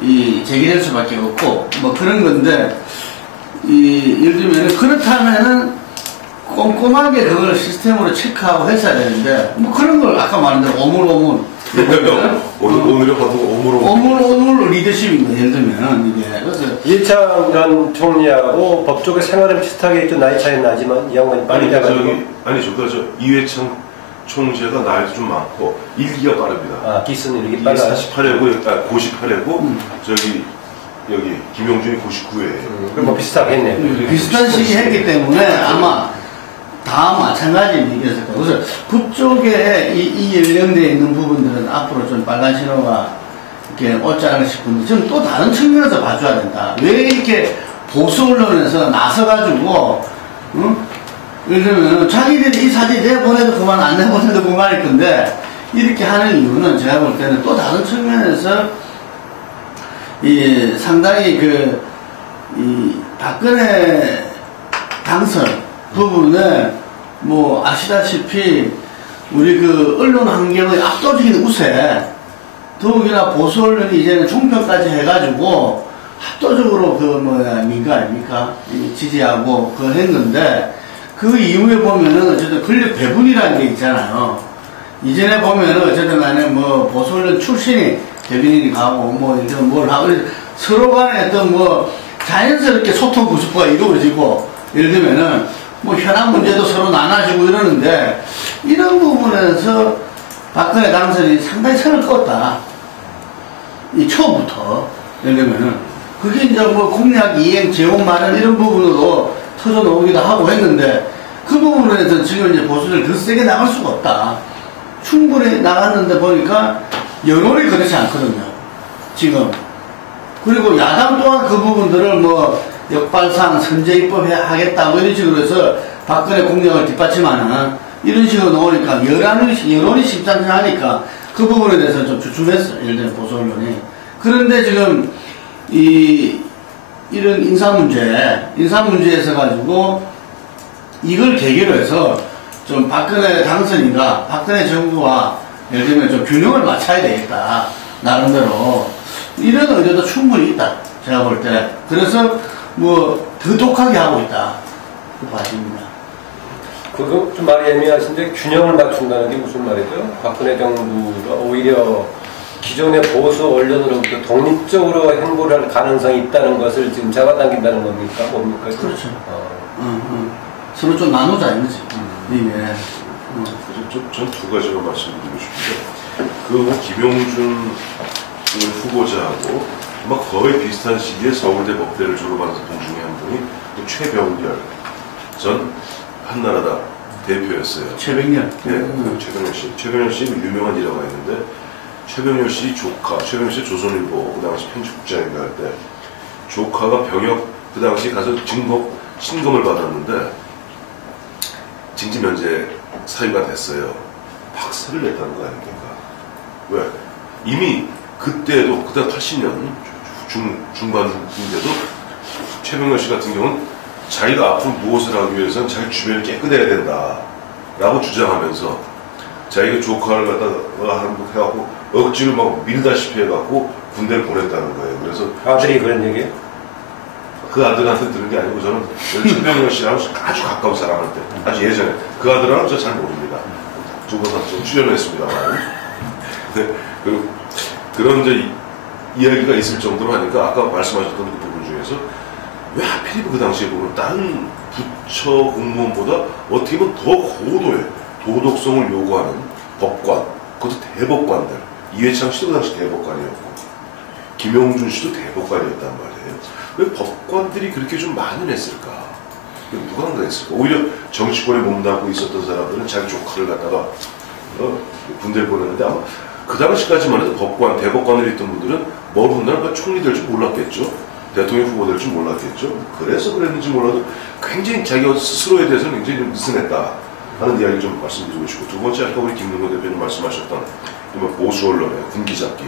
이 제기될 수밖에 없고 뭐 그런 건데 예를 들면은 그렇다면은 꼼꼼하게 그걸 시스템으로 체크하고 했어야 되는데 뭐 그런 걸 아까 말한 대로 오물오물 오늘은 보통 오물 리더십인 거예요. 예를 들면 이게 그래서 이해창 전 총리하고 법조계 생활은 비슷하게 좀 나이 차이는 나지만 이 양반이 빨리 돼가지고 저 이회창 총재가 나이도 좀 많고 일기가 빠릅니다. 기스는 이렇게 빨라요. 48회고 98회고 여기 김용준이 99회예요. 그럼 뭐 비슷하겠네요. 비슷한 시기 했기 때문에 아마 다 마찬가지 얘기였을 거예요. 그래서 북쪽에 이 연령대에 있는 부분들은 앞으로 좀 빨간 신호가 이렇게 오지 않을까 싶은데 지금 또 다른 측면에서 봐줘야 된다. 왜 이렇게 보수 언론에서 나서가지고 예를 들면 자기들이 이 사진 내보내도 그만 안 내보내도 그만일 건데 이렇게 하는 이유는 제가 볼 때는 또 다른 측면에서 이 상당히 이 박근혜 당선 부분에 뭐 아시다시피 우리 그 언론 환경의 압도적인 우세 더욱이나 보수 언론이 이제는 종편까지 해가지고 압도적으로 민가 아닙니까? 지지하고 했는데 그 이후에 보면은 어쨌든 권력 배분이라는 게 있잖아요. 이전에 보면은 어쨌든 간에 뭐 보수 언론 출신이 대변인이 가고 뭐 이런 뭘 하고 서로 간에 어떤 뭐 자연스럽게 소통 구조가 이루어지고 예를 들면은 뭐 현안 문제도 서로 나눠지고 이러는데 이런 부분에서 박근혜 당선이 상당히 선을 껐다. 이 처음부터. 예를 들면은. 그게 이제 뭐 공약 이행, 재원 마련 이런 부분으로 터져 나오기도 하고 했는데 그 부분에서 지금 이제 보수를 더 세게 나갈 수가 없다. 충분히 나갔는데 보니까 여론이 그렇지 않거든요. 지금. 그리고 야당 또한 그 부분들을 뭐 역발상 선제 입법하겠다 뭐 이런 식으로 해서 박근혜 공약을 뒷받침하는 이런 식으로 나오니까 여론이 심상치 않으니까 그 부분에 대해서 좀 주춤했어요. 예를 들면 보수 언론이. 그런데 지금 이런 인사 문제에서 가지고 이걸 계기로 해서 좀 박근혜 당선인과 박근혜 정부와 예를 들면 좀 균형을 맞춰야 되겠다. 나름대로. 이런 의도도 충분히 있다. 제가 볼 때. 그래서 뭐 더 독하게 하고 있다. 그 봐집니다. 그거 좀 말이 애매하신데 균형을 맞춘다는 게 무슨 말이죠? 박근혜 정부가 오히려 기존의 보수 언론으로부터 독립적으로 행보를 할 가능성이 있다는 것을 지금 잡아당긴다는 겁니까? 뭡니까? 그렇죠. 서로 좀 나누자 이거지. 이게. 전 두 가지로 말씀드리고 싶은데, 그 김용준 후보자하고 아마 거의 비슷한 시기에 서울대 법대를 졸업한 분 중에 한 분이 또 최병렬 전 한나라당 대표였어요. 최병렬. 네, 최병렬 씨. 최병렬 씨는 유명한 일화가 있는데, 최병렬 씨 조카, 최병렬 씨 조선일보 그 당시 편집국장인가 할 때 조카가 병역 그 당시 가서 신검을 받았는데 징집 면제 사유가 됐어요. 박살을 냈다는 거 아닙니까? 왜? 이미 그때도 그때 80년 중반인데도 최병렬 씨 같은 경우는 자기가 앞으로 무엇을 하기 위해서는 자기 주변이 깨끗해야 된다 라고 주장하면서 자기가 조카를 갖다가 해갖고 억지로 막 밀다시피 해갖고 군대를 보냈다는 거예요. 그래서 아들이 그런 얘기예요? 그 아들한테 들은 게 아니고 저는 최병렬 씨랑 아주 가까운 사람한테 아주 예전에 그 아들하고 저 잘 모릅니다. 두 번 좀 출연을 했습니다만. 네, 그리고 그런 이제 이야기가 있을 정도로 하니까 아까 말씀하셨던 그 부분 중에서 왜 하필이면 그 당시에 보면 다른 부처 공무원보다 어떻게 보면 더 고도의 도덕성을 요구하는 법관, 그것도 대법관들. 이회창 씨도 그 당시 대법관이었고 김용준 씨도 대법관이었단 말이에요. 왜 법관들이 그렇게 좀 많이 냈을까? 누가 안 그랬을까? 오히려 정치권에 몸담고 있었던 사람들은 자기 조카를 갖다가 군대를 보냈는데 아마 그 당시까지만 해도 법관, 대법관들이 있던 분들은 뭘 본다는 총리 될 줄 몰랐겠죠. 대통령 후보 될 줄 몰랐겠죠. 그래서 그랬는지 몰라도 굉장히 자기가 스스로에 대해서는 굉장히 좀 느슨했다 하는 이야기를 좀 말씀드리고 싶고, 두 번째 아까 우리 김능건 대표님 말씀하셨던 보수 언론의 군기잡기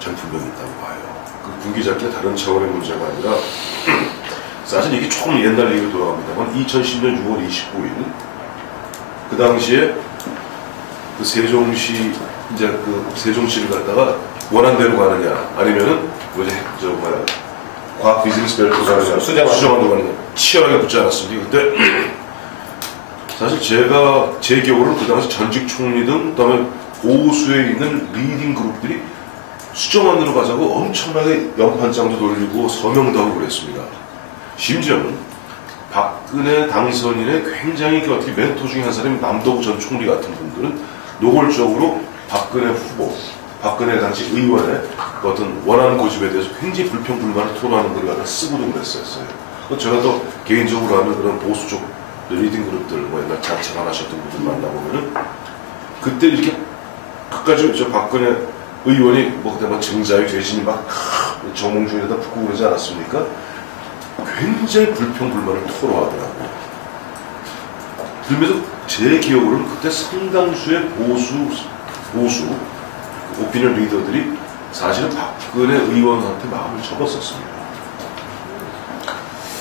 전 분명히 있다고 봐요. 그 군기잡기가 다른 차원의 문제가 아니라 사실 이게 조금 옛날 얘기로 돌아갑니다만 2010년 6월 29일 그 당시에 그 세종시 이제 그 세종시를 갖다가 원안대로 가느냐 아니면은 뭐지 저 뭐야 과학 비즈니스 벨트로 가느냐 수정안으로 가느냐 치열하게 붙지 않았습니까? 그때 사실 제 기억으로는 그 당시 전직 총리 등 그다음에 보수에 있는 리딩 그룹들이 수정안으로 가자고 엄청나게 연판장도 돌리고 서명도 하고 그랬습니다. 심지어는 박근혜 당선인의 굉장히 그 어떻게 멘토 중에 한 사람이 남도구 전 총리 같은 분들은 노골적으로 박근혜 후보, 박근혜 당시 의원의 그 어떤 원하는 고집에 대해서 굉장히 불평불만을 토로하는 글을 갖다 쓰고도 그랬었어요. 제가 또 개인적으로 하는 그런 보수 쪽 리딩 그룹들, 뭐 옛날 자체만 하셨던 분들 만나보면은 그때 이렇게 끝까지 저 박근혜 의원이 뭐 그때 막 증자의 죄심이 막 정몽준에다 붙고 그러지 않았습니까? 굉장히 불평불만을 토로하더라고요. 그러면서 제 기억으로는 그때 상당수의 보수 오피니언 리더들이 사실은 박근혜 의원한테 마음을 접었었습니다.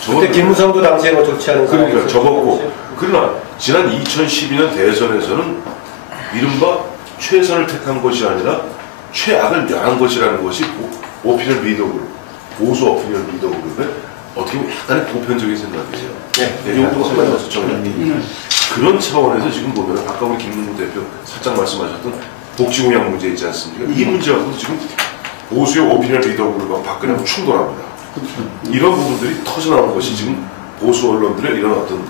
그때 김무성도 당시에 뭐 좋지 않은 그러니까 접었고, 그러나 지난 2012년 대선에서는 이른바 최선을 택한 것이 아니라 최악을 면한 것이라는 것이 오피니언 리더 그룹, 보수 오피니언 리더 그룹의 어떻게 보면 약간의 보편적인 생각이에요. 네, 용도가 상관없어 정말. 그런 차원에서 지금 보면 아까 우리 김문구 대표 살짝 말씀하셨던 복지공약 문제 있지 않습니까? 이 문제하고도 지금 보수의 오피니언 리더 그룹과 박근혜하고 충돌합니다. 이런 부분들이 터져나온 것이 지금 보수 언론들의 이런 어떤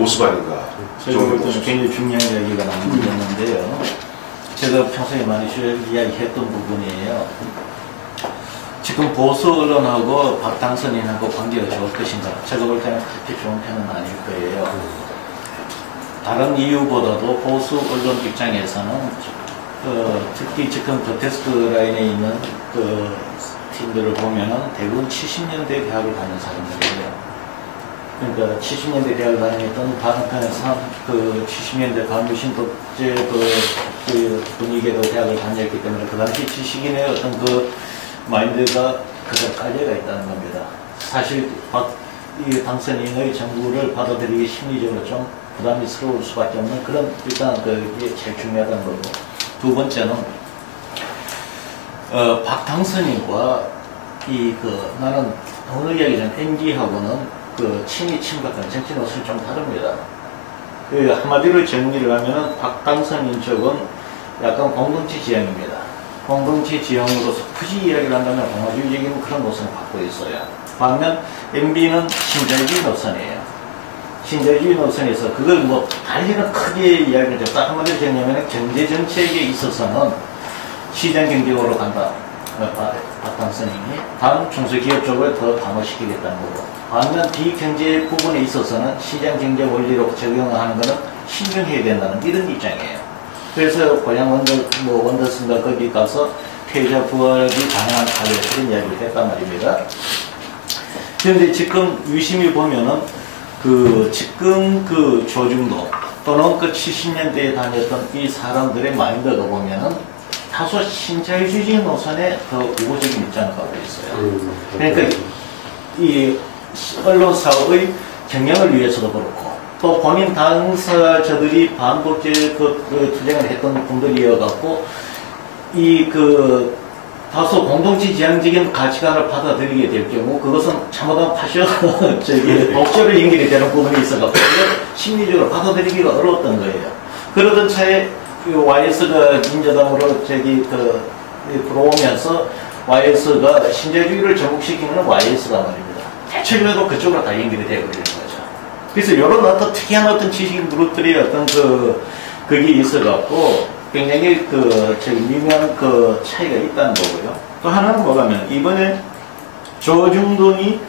모습 아닌가. 제가 볼 때는 굉장히 중요한 이야기가 나왔는데요. 제가 평소에 많이 이야기했던 부분이에요. 지금 보수 언론하고 박 당선인하고 관계가 좋을 것인가? 제가 볼 때는 그렇게 좋은 편은 아닐 거예요. 다른 이유보다도 보수 언론 입장에서는 특히 지금 더 테스트 라인에 있는 그 팀들을 보면은 대부분 70년대 대학을 다닌 사람들이에요. 그러니까 70년대 대학을 다녔던 다른편에서 그 70년대 반유신 독재 그 분위기에도 대학을 다녔기 때문에 그 당시 지식인의 어떤 그 마인드가 그대로 깔려가 있다는 겁니다. 사실 이 당선인의 정부를 받아들이기 심리적으로 좀 부담스러울 수밖에 없는 그런 일단 그게 제일 중요하다는 거고, 두 번째는 박 당선인과 나는 오늘 이야기 전 MB하고는 그 친박한 정치 노선이 좀 다릅니다. 한마디로 정리를 하면은 박 당선인 쪽은 약간 공동체 지향입니다. 공동체 지향으로서 굳이 이야기를 한다면 공화주의적인 그런 노선을 갖고 있어요. 반면 MB는 신자유주의 노선이에요. 신자유주의 노선에서 그걸 뭐 달리는 크게 이야기를 딱 한마디로 정리하면 경제 정책에 있어서는 시장 경제로 간다. 박 당선인이 다음 중소기업 쪽을 더 강화시키겠다는 거고, 반면 비경제 부분에 있어서는 시장 경제 원리로 적용하는 것은 신중해야 된다는 이런 입장이에요. 그래서 고향 원더슨과 거기 가서 피해자 부활이 가능한 사회 그런 이야기를 했단 말입니다. 그런데 지금 유심히 보면은 지금 조중도 또는 70년대에 다녔던 이 사람들의 마인드가 보면은 다소 신자유주의 노선에 더 우호적인 입장을 갖고 있어요. 그러니까 이 언론사의 경영을 위해서도 그렇고, 또 본인 당사자들이 반독재 투쟁을 했던 분들이어갖고, 다소 공동체 지향적인 가치관을 받아들이게 될 경우, 그것은 잘못하면 독재로 연결이 되는 부분이 있어갖고, 심리적으로 받아들이기가 어려웠던 거예요. 그러던 차에 YS가 민주당으로 들어오면서 YS가 신자유주의를 전복시키는 YS가 말입니다. 대체적으로 그쪽으로 다 연결이 되어버리는 거죠. 그래서 이런 어떤 특이한 어떤 지식인 그룹들이 어떤 그게 있어갖고 굉장히 미묘한 차이가 있다는 거고요. 또 하나는 뭐냐면 이번에 조중동이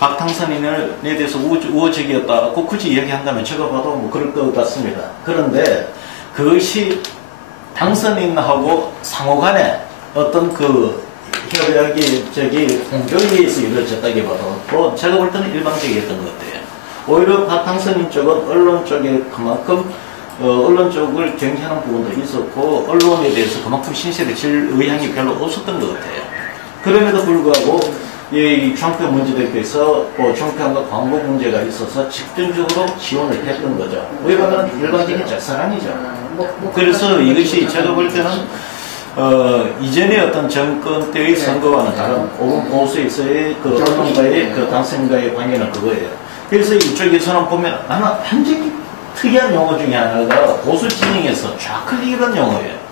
박 당선인에 대해서 우호적이었다고 굳이 이야기한다면 제가 봐도 뭐 그럴 것 같습니다. 그런데 그것이 당선인하고 상호간에 어떤 협약이 공조에 의해서 이루어졌다기보다도 제가 볼 때는 일방적이었던 것 같아요. 오히려 박 당선인 쪽은 언론 쪽에 그만큼 언론 쪽을 경계하는 부분도 있었고, 언론에 대해서 그만큼 신세를 질 의향이 별로 없었던 것 같아요. 그럼에도 불구하고 이 총평 문제대표에서 총평과 광고 문제가 있어서 집중적으로 지원을 했던 거죠. 우리가 일반적인 짝사랑이죠. 그래서 이것이 제가 볼 때는 이전의 어떤 정권 때의 선거와는 다른 보수에서의 언론과의 당선인과의 관계는 그거예요. 그래서 이쪽에서는 보면 나는 굉장히 특이한 용어 중에 하나가 보수 진영에서 좌클릭이라는 용어예요.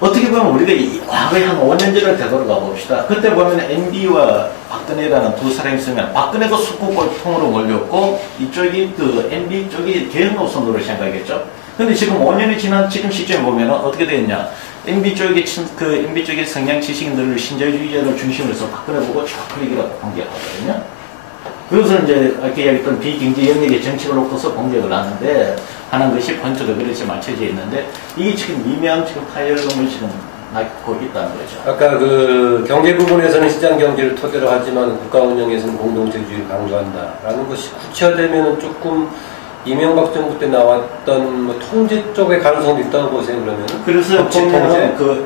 어떻게 보면 우리가 과거에 한 5년 전을 되돌아가 봅시다. 그때 보면 MB와 박근혜라는 두 사람이 있으면 박근혜도 숙국골통으로 몰렸고 이쪽이 MB 쪽이 개혁 노선으로 생각했죠. 근데 지금 5년이 지난 지금 시점에 보면 어떻게 되었냐. MB 쪽의 성향 지식인들을 신자유주의자를 중심으로 해서 박근혜 보고 좌클릭이라고 공격하거든요. 그래서 이제 아까 이야기했던 비경제 영역의 정책을 놓고서 공격을 하는데 하는 것이 포인트가 그렇게 맞춰져 있는데 이게 지금 미묘한 파열음을 지금 낳고 있다는 거죠. 아까 경제 부분에서는 시장 경제를 토대로 하지만 국가 운영에서는 공동체주의를 강조한다라는 것이 구체화되면 조금 이명박 정부 때 나왔던 통제 쪽의 가능성도 있다고 보세요, 그러면? 그래서 보면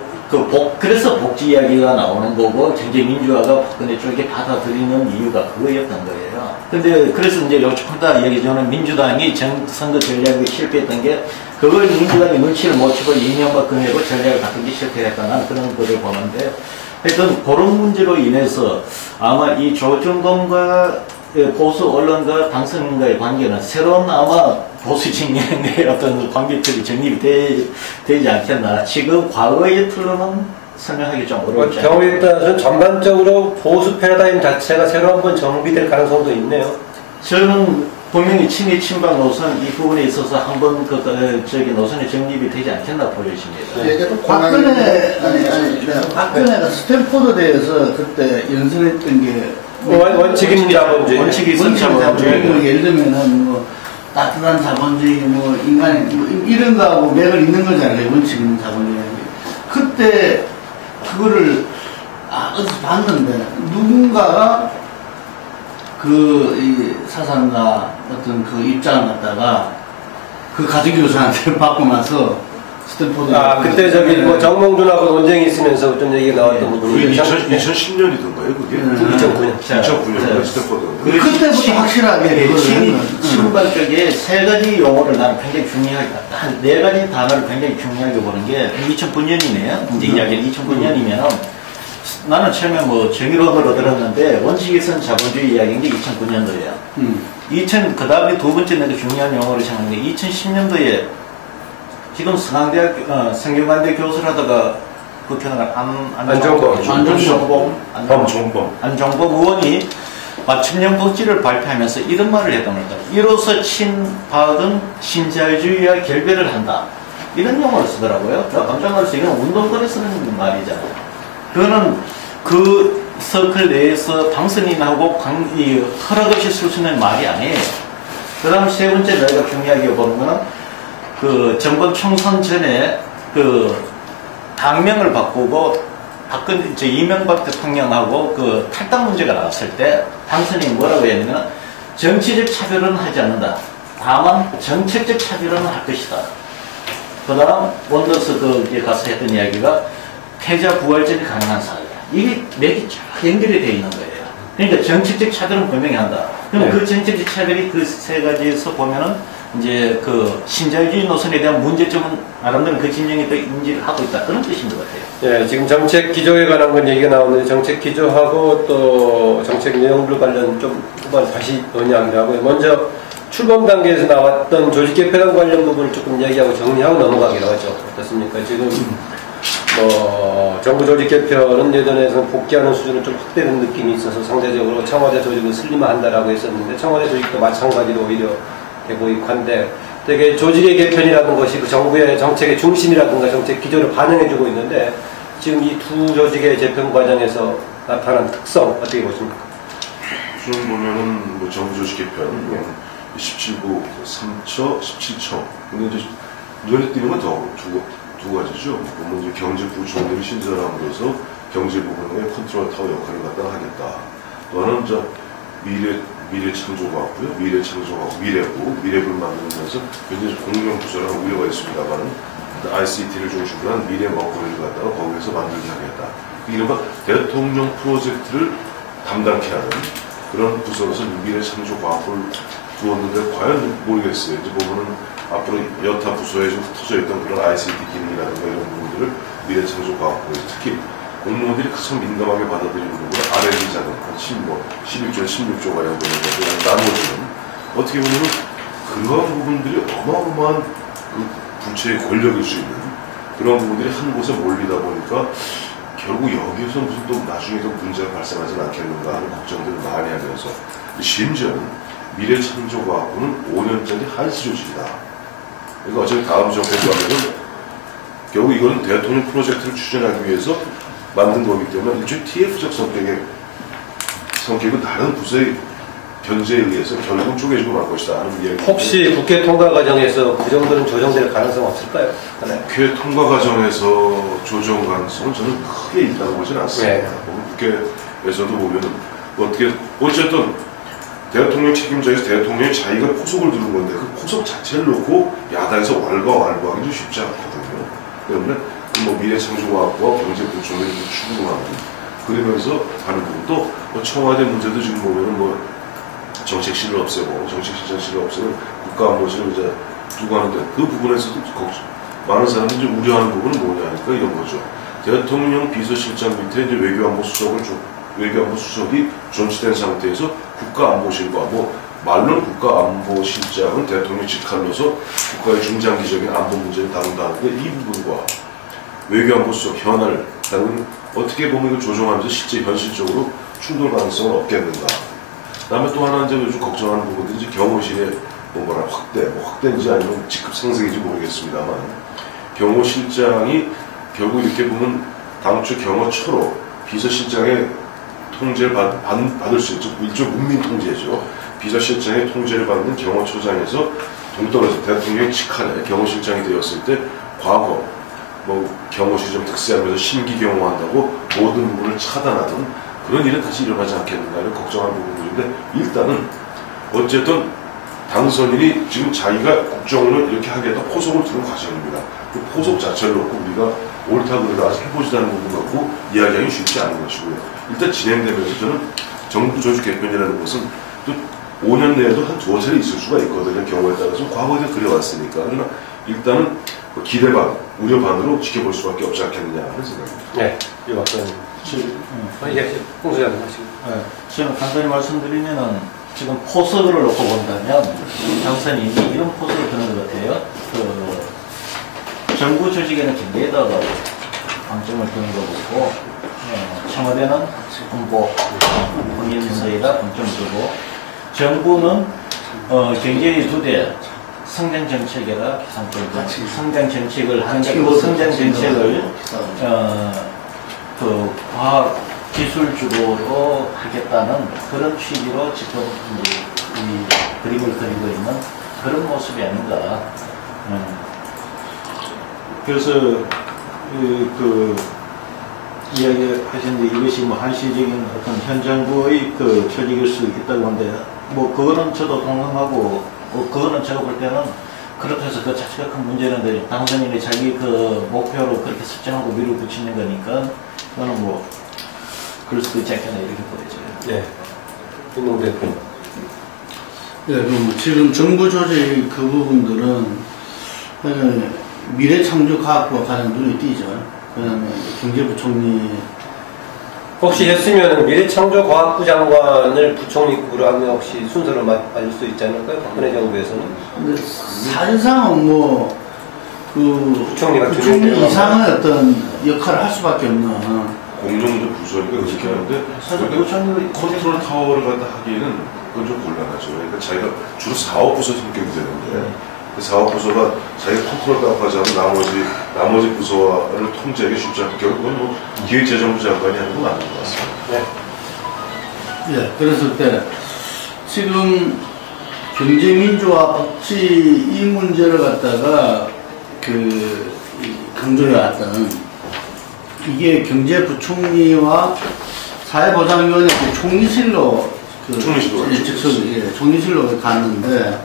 그래서 복지 이야기가 나오는 거고, 경제 민주화가 박근혜 쪽에 받아들이는 이유가 그거였던 거예요. 근데 그래서 이제 조금 더 이야기 저는 민주당이 선거 전략에 실패했던 게, 그걸 민주당이 눈치를 못 채고 이명박 근혜로 전략을 바꾼 게 실패했다는 그런 거를 보는데, 하여튼 그런 문제로 인해서 아마 이 조중동과 보수 언론과 당선인과의 관계는 새로운 아마 보수 진영의 어떤 관계들이 정립이 되지 않겠나. 지금 과거의 틀로는 설명하기 좀 어렵죠. 경우에 따라서는 전반적으로 보수 패러다임 자체가 새로 한번 정비될 가능성도 있네요. 저는 분명히 친일 친박 노선 이 부분에 있어서 한번 저기 노선이 정립이 되지 않겠나 보여집니다. 얘기도 박근혜가 스탠포드대에서 그때 연설했던 게 원칙인 자본주의. 원칙이 원칙인 자본주의. 뭐 예를 들면은 뭐 따뜻한 자본주의 뭐 인간 뭐 이런 거하고 맥을 있는 거잖아요. 원칙인 자본주의. 그때 그거를 어디서 봤는데 누군가가 이 사상가 어떤 그 입장을 갖다가 그 가정교수한테 받고 나서 스탠포드. 그때 저기 뭐 정몽준하고 논쟁이 있으면서 좀 얘기가 나왔던 부분이 2010년이던가요, 그게? 2009년. 2009년 스탠퍼드. 그때부터 확실하게 친박 쪽에 세 가지 용어를 나는 굉장히 중요하게, 한 네 가지 단어를 굉장히 중요하게 보는 게 2009년이네요. 이제 이야기는 2009년이면 나는 처음에 뭐 정의로를 들었는데 원칙에선 자본주의 이야기인 게 2009년도예요. 그 다음에 두 번째 내가 중요한 용어를 생각하는 게 2010년도에 지금 성균관대 교수를 하다가 국회의원 안종범 의원이 맞춤형 복지를 발표하면서 이런 말을 했던 겁니다. 이로써 친박은 신자유주의와 결별을 한다. 이런 용어를 쓰더라고요. 깜짝 놀라서 이건 운동권에 쓰는 말이잖아요. 그거는 그 서클 내에서 당선인하고 허락 없이 쓸 수 있는 말이 아니에요. 그 다음 세 번째 내가 중요하게 보는 거는 그 정권 총선 전에 그 당명을 바꾸고 이명박 대통령하고 그 탈당 문제가 나왔을 때 당선인이 뭐라고 했냐면 정치적 차별은 하지 않는다. 다만 정책적 차별은 할 것이다. 그 다음 원더스 거기에 가서 했던 이야기가 패자 부활전이 가능한 사회다. 이게 맥이 쫙 연결이 되어 있는 거예요. 그러니까 정책적 차별은 분명히 한다. 그럼 그 정책적 차별이 그 세 가지에서 보면은 이제 그 신자유주의 노선에 대한 문제점은 나름대로 그 진영이 또 인지를 하고 있다. 그런 뜻인 것 같아요. 네, 지금 정책 기조에 관한 건 얘기가 나오는데 정책 기조하고 또 정책 내용들 관련 좀 후반 다시 논의하기로 하고요. 먼저 출범 단계에서 나왔던 조직 개편 관련 부분을 조금 이야기하고 정리하고 넘어가기로 하죠. 어떻습니까? 지금 정부 조직 개편은 예전에서 복귀하는 수준은 좀 확대된 느낌이 있어서 상대적으로 청와대 조직을 슬림화한다라고 했었는데 청와대 조직도 마찬가지로 오히려 되고 있는데 되게 조직의 개편이라는 것이 그 정부의 정책의 중심이라든가 정책 기조를 반영해주고 있는데 지금 이 두 조직의 재편 과정에서 나타난 특성 어떻게 보십니까? 우선 보면은 뭐 정부 조직 개편 17부 3처, 17처. 근데 이제 눈에 띄는 건 두 가지죠. 보면 이제 경제부 총리를 신설함으로써 경제 부분의 컨트롤 타워 역할을 갖다 하겠다. 또 하나는 미래창조과학부요. 미래부를 만들면서 굉장히 공룡 부서라는 우려가 있습니다만은 ICT를 중심으로 한 미래 먹거리를 갖다가 거기에서 만들게 하겠다. 이른바 대통령 프로젝트를 담당케 하는 그런 부서로서 미래창조과학부를 두었는데 과연 모르겠어요. 이제 보면은 앞으로 여타 부서에 좀 흩어져 있던 그런 ICT 기능이라든가 이런 부분들을 미래창조과학부에서 특히 공무원들이 가장 민감하게 받아들이는 부분은 R&D 자금, 11조, 16조가 되는 것을 나눠주는 어떻게 보면 그러한 부분들이 어마어마한 그 부채의 권력일 수 있는 그런 부분들이 한 곳에 몰리다 보니까 결국 여기에서 무슨 또 나중에 또 문제가 발생하지 않겠는가 하는 걱정들을 많이 하면서 심지어는 미래창조과학부는 5년짜리 한시 조직이다. 그러니까 어차피 다음 정부에 가면은 결국 이거는 대통령 프로젝트를 추진하기 위해서 만든 거기 때문에 일종의 TF적 성격은 다른 부서의 견제에 의해서 결국 쪼개지고 말 것이다 하는 이야기. 혹시 국회 통과 과정에서 그 정도는 조정될 가능성 없을까요? 국회 통과 과정에서 조정 가능성은 저는 크게 있다고 보지는 않습니다. 국회에서도 보면은 어쨌든 대통령 책임자에서 대통령이 자기가 포석을 두는 건데 그 포석 자체를 놓고 야당에서 왈가왈부하기 좀 쉽지 않거든요. 때문에 뭐 미래창조과학부와 경제부총리를 추궁하는 그러면서 하는 부분도 청와대 문제도 지금 보면은 뭐 정책실을 없애고 정책실장실을 없애고 국가안보실을 이제 두고 하는데 그 부분에서도 많은 사람들이 좀 우려하는 부분은 뭐냐니까 이런 거죠. 대통령 비서실장 밑에 이제 외교안보 수석이 존치된 상태에서 국가안보실과 말로는 국가안보실장은 대통령 직할로서 국가의 중장기적인 안보 문제를 다룬다는데 이 부분과 외교안보 수석 현안을 어떻게 보면 이걸 조정하면서 실제 현실적으로 충돌 가능성은 없겠는가. 그다음에 또 하나 이제 요즘 걱정하는 부분들이 이제 경호실의 확대인지 아니면 직급 상승인지 모르겠습니다만 경호실장이 결국 이렇게 보면 당초 경호처로 비서실장의 통제를 받을 수 있죠. 일종 문민 통제죠. 비서실장의 통제를 받는 경호처장에서 동떨어져 대통령의 직하에 경호실장이 되었을 때 과거 경호실이 좀 특수하면서 심기 경호한다고 모든 부분을 차단하던 그런 일은 다시 일어나지 않겠는가 이런 걱정하는 부분들인데 일단은 어쨌든 당선인이 지금 자기가 국정원을 이렇게 하겠다 포석을 두는 과정입니다. 그 포석 자체를 놓고 우리가 옳다 그르다 아직 해보지도 않은 부분 갖고 이야기하기 쉽지 않은 것이고요. 일단 진행되면서 저는 정부 조직 개편이라는 것은 또 5년 내에도 한 2차례 있을 수가 있거든요. 경우에 따라서 과거에 그래왔으니까. 그러나 일단은 기대 반, 우려 반으로 지켜볼 수밖에 없지 않겠느냐 하는 생각입니다. 네, 이 박사님. 홍소장님 하시고. 네, 저는 간단히 말씀드리면은 지금 포석을 놓고 본다면 당선인이 이런 포석을 드는 것 같아요. 정부 조직에는 경제에다가 방점을 두는 거 보고 청와대는 홍보, 본인서에다 방점을 두고 정부는 경제의 두 대 성장 정책이라 성장 정책을 하는데 그 성장 정책을 그 과학 기술 주도로 하겠다는 그런 취지로 지금 이 그림을 그리고 있는 그런 모습이 아닌가. 그래서 그 이야기 하시는데 이것이 뭐 한시적인 어떤 현 정부의 그 조직일 수 있다고 하는데 뭐 그거는 저도 동감하고 그거는 제가 볼 때는 그렇게 해서 그 자체가 큰 문제인데 당선인이 자기 그 목표로 그렇게 설정하고 밀어붙이는 거니까 그거는 뭐 그럴 수도 있지 않겠나 이렇게 보여져요. 네. 윤동 대표. 네, 그럼 지금 정부 조직 그 부분들은 미래창조과학부가 가장 눈에 띄죠. 그다음에 경제부총리 혹시 했으면 미래창조과학부 장관을 부총리급으로 하면 혹시 순서를 맞을 수 있지 않을까요? 박근혜 정부에서는? 근데 사실상은 그 부총리가 부총리 이상의 어떤 역할을 할 수밖에 없는 공정부 부서니까 그렇게 하는데 사실 부총리 컨트롤 타워를 갖다 하기에는 그건 좀 곤란하죠. 그러니까 자기가 주로 사업부서 성격이 되는데 그 사업부서가 자기가 컨트롤 타워까지 하면 나머지 부서를 통제하기 쉽지 않고 결국은 뭐 기획재정부 장관이 하는 건 맞는 것 같습니다. 네. 예, 그랬을 때 지금 경제민주화 복지 이 문제를 갖다가 강조해왔던 이게 경제부총리와 사회보장위원회 총리실로 총리실로 갔는데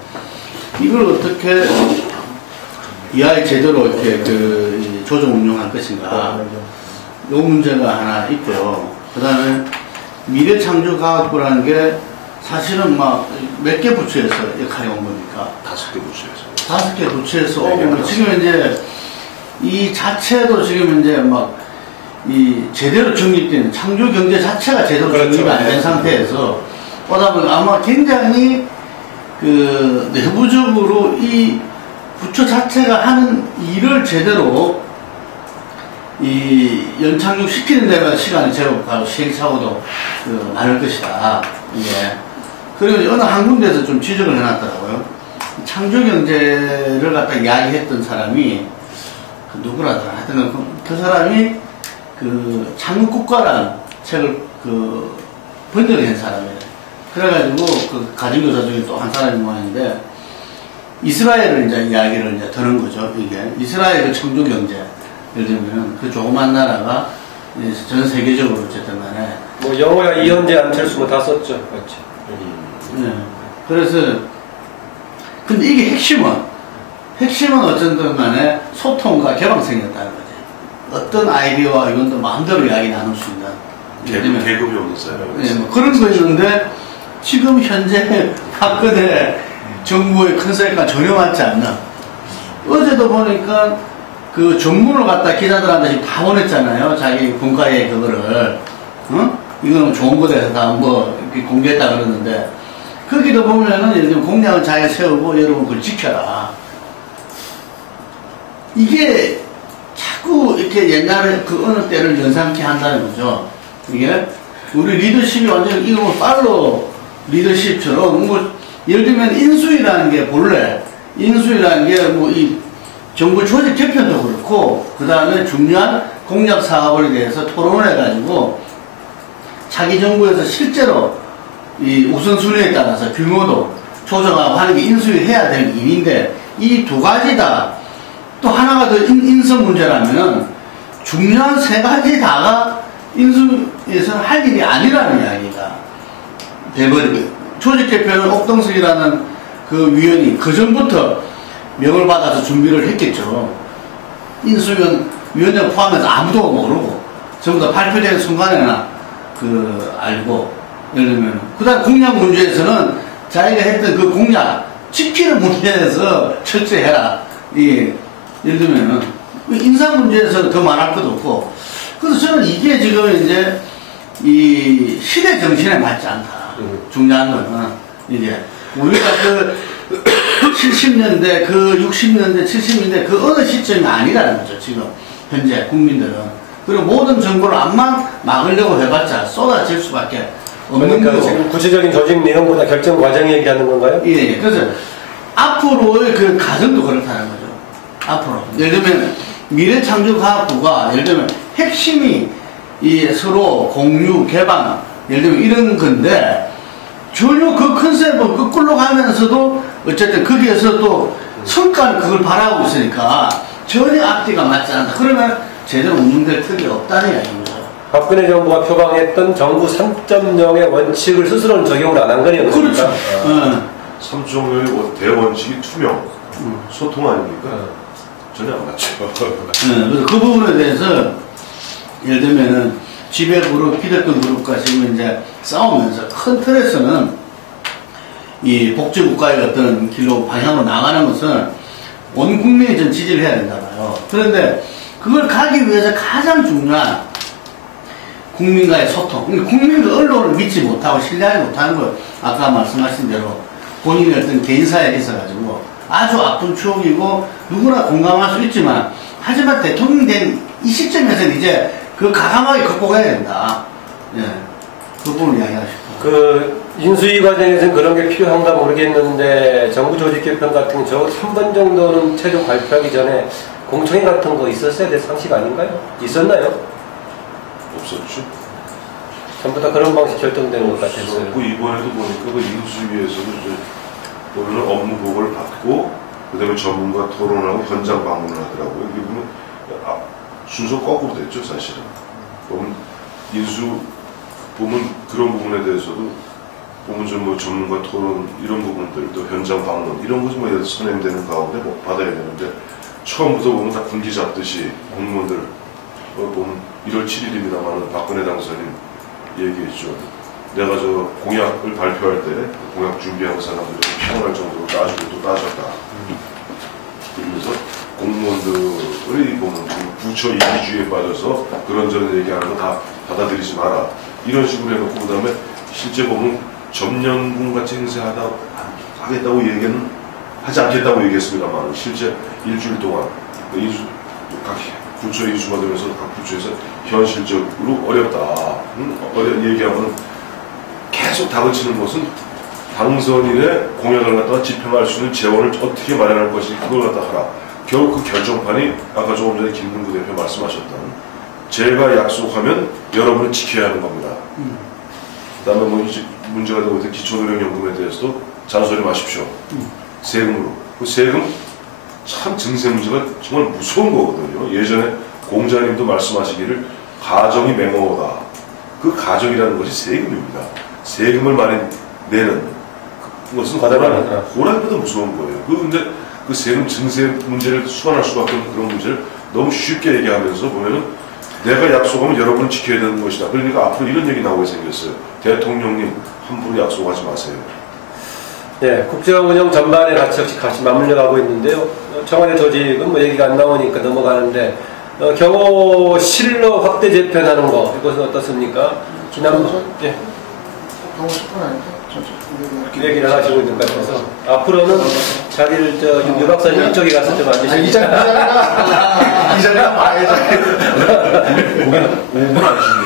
이걸 어떻게 이하에 제대로 이렇게 조정 운영할 것인가 이 문제가 하나 있고요. 그 다음에 미래창조과학부라는 게 사실은 막 몇 개 부처에서 역할이 온 겁니까? 5개 부처에서. 5개 부처에서 오고 지금 이제 이 자체도 지금 이제 막 이 제대로 정립된 창조 경제 자체가 제대로 그렇죠. 정립이 안 된 상태에서 오다 보니 아마 굉장히 내부적으로 이 부처 자체가 하는 일을 제대로 이 연착륙 시키는 데만 시간이 제법 가고 시행착오도 많을 것이다. 이게. 그리고 어느 한 군데에서 좀 지적을 해놨더라고요. 창조 경제를 갖다 이야기했던 사람이 누구라더라. 하여튼 그 사람이 창국국가라는 책을 번역을 한 사람이에요. 그래가지고 가정교사 중에 또 한 사람이 모양인데 이스라엘을 이제 이야기를 이제 드는 거죠. 이게 이스라엘 창조 경제 예를 들면 그 조그만 나라가 전 세계적으로 어쨌든 간에 뭐 영어야 이현재 안철수 뭐 다 썼죠. 그렇지. 네. 그래서 근데 이게 핵심은 어쨌든 간에 소통과 개방성이었다는 거지. 어떤 아이디어와 이건도 마음대로 이야기 나눌 수 있는 계급이 없는 사람. 네, 뭐 그런 거 있는데 지금 현재 박근혜 정부의 컨셉과 전혀 맞지 않나. 어제도 보니까 그 전문을 갖다 기자들한테 지금 다 보냈잖아요. 자기 분과의 그거를. 이거는 좋은 거다 해서 다 뭐 공개했다 그러는데 거기도 보면은 예를 들면 공약을 자기가 세우고 여러분 그걸 지켜라. 이게 자꾸 이렇게 옛날에 그 어느 때를 연상케 한다는 거죠. 이게 우리 리더십이 완전히 이거 팔로 리더십처럼 뭐 예를 들면 인수위라는 게 본래 인수위라는 게 뭐 이 정부 조직 개편도 그렇고 그 다음에 중요한 공약 사업에 대해서 토론을 해가지고 자기 정부에서 실제로 이 우선순위에 따라서 규모도 조정하고 하는 게 인수위 해야 될 일인데 이 두 가지 다 또 하나가 더 인선 문제라면은 중요한 세 가지 다가 인수위에서는 할 일이 아니라는 이야기가 돼버리고 조직 개편은 옥동석이라는 그 위원이 그 전부터 명을 받아서 준비를 했겠죠. 인수위원 위원장 포함해서 아무도 모르고 전부 다 발표되는 순간에나 그 알고 예를 들면 그다음 공약 문제에서는 자기가 했던 그 공약 지키는 문제에서 철저히 해라. 이 예를 들면은 인사 문제에서 더 말할 것도 없고 그래서 저는 이게 지금 이제 이 시대 정신에 맞지 않다. 중요한 거는 이게 우리가 그 70년대, 그 60년대, 70년대 그 어느 시점이 아니라는 거죠. 지금 현재 국민들은. 그리고 모든 정보를 암만 막으려고 해봤자 쏟아질 수밖에 없는 그러니까 거고. 지금 구체적인 조직 내용보다 결정 과정 얘기하는 건가요? 예, 그래서 앞으로의 그 가정도 그렇다는 거죠. 앞으로. 예를 들면 미래창조과학부가 예를 들면 핵심이 이 서로 공유, 개방, 예를 들면 이런 건데 전혀 그 컨셉은 거꾸로 가면서도 어쨌든 거기에서 또 성과는 그걸 바라고 있으니까 전혀 앞뒤가 맞지 않다. 그러면 제대로 운영될 턱이 없다는 이야기입니다. 박근혜 정부가 표방했던 정부 3.0의 원칙을 스스로는 적용을 안 한 거네요. 그렇죠. 그러니까. 3.5의 대원칙이 투명, 소통 아닙니까? 전혀 안 맞죠. 그래서 그 부분에 대해서 예를 들면은 지배그룹, 기득권 그룹과 지금 이제 싸우면서 큰 틀에서는 이 복지국가의 어떤 길로 방향으로 나가는 것은 온 국민이 좀 지지를 해야 된다 봐요. 그런데 그걸 가기 위해서 가장 중요한 국민과의 소통. 국민과 언론을 믿지 못하고 신뢰하지 못하는 걸 아까 말씀하신 대로 본인의 어떤 개인사에 있어가지고 아주 아픈 추억이고 누구나 공감할 수 있지만 하지만 대통령 된 이 시점에서는 이제 그 가감하게 극복해야 된다. 예. 그 부분을 이야기하고 싶어요. 그 인수위 과정에서는 그런 게 필요한가 모르겠는데 정부 조직 개편 같은 저 3번 정도는 최종 발표하기 전에 공청회 같은 거 있었어야 될 상식 아닌가요? 있었나요? 없었죠. 전부 다 그런 방식 결정되는 것 같았어요. 그 이번에도 보니까 그 인수위에서도 이제 보면은 업무 보고를 받고 그다음에 전문가 토론하고 현장 방문을 하더라고요. 이게 보면 순서 거꾸로 됐죠, 사실은. 보면 인수 보면 그런 부분에 대해서도 보면 좀 뭐 전문가 토론 이런 부분들 또 현장 방문 이런 것이 뭐 선행되는 가운데 뭐 받아야 되는데 처음부터 보면 다 군기 잡듯이 공무원들 보면 1월 7일입니다만은 박근혜 당선인 얘기했죠. 내가 저 공약을 발표할 때 공약 준비하는 사람들이 피곤할 정도로 따지고 또 따졌다. 그러면서 공무원들이 보면 부처 이기주의에 빠져서 그런저런 얘기하는 거 다 받아들이지 마라. 이런 식으로 해놓고 그 다음에 실제 보면 점령군 같이 행세하겠다고 얘기는 하지 않겠다고 얘기했습니다만 실제 일주일 동안 각 부처 인수받으면서 각 부처에서 현실적으로 어렵다. 얘기하면 계속 다그치는 것은 당선인의 공약을 갖다가 집행할 수 있는 재원을 어떻게 마련할 것인지 그걸 갖다 하라. 결국 그 결정판이 아까 조금 전에 김문구 대표 말씀하셨던 제가 약속하면 여러분은 지켜야 하는 겁니다. 그 다음에 뭐 이제 문제가 되고 있던 기초노령연금에 대해서도 잔소리 마십시오. 세금으로. 그 세금 참 증세 문제가 정말 무서운 거거든요. 예전에 공자님도 말씀하시기를 가정이 맹어다. 그 가정이라는 것이 세금입니다. 세금을 많이 내는 그것은 호랑이보다 무서운 거예요. 근데 그 세금 증세 문제를 수반할 수밖에 없는 그런 문제를 너무 쉽게 얘기하면서 보면은 내가 약속하면 여러분은 지켜야 되는 것이다. 그러니까 앞으로 이런 얘기 나오게 생겼어요. 대통령님 함부로 약속하지 마세요. 네, 국정운영 전반에 같이 맞물려가고 있는데요. 청와대 조직은 뭐 얘기가 안 나오니까 넘어가는데 경호 실로 확대 재편하는 거 이것은 어떻습니까? 지난번 예. 경호 10분 아닌데? 얘기를 하시고 있는 것 같아서 앞으로는 자리를 유 박사님 이쪽에 가서 좀 앉으시면 이 자리가 봐야지. 5분 안 쉬는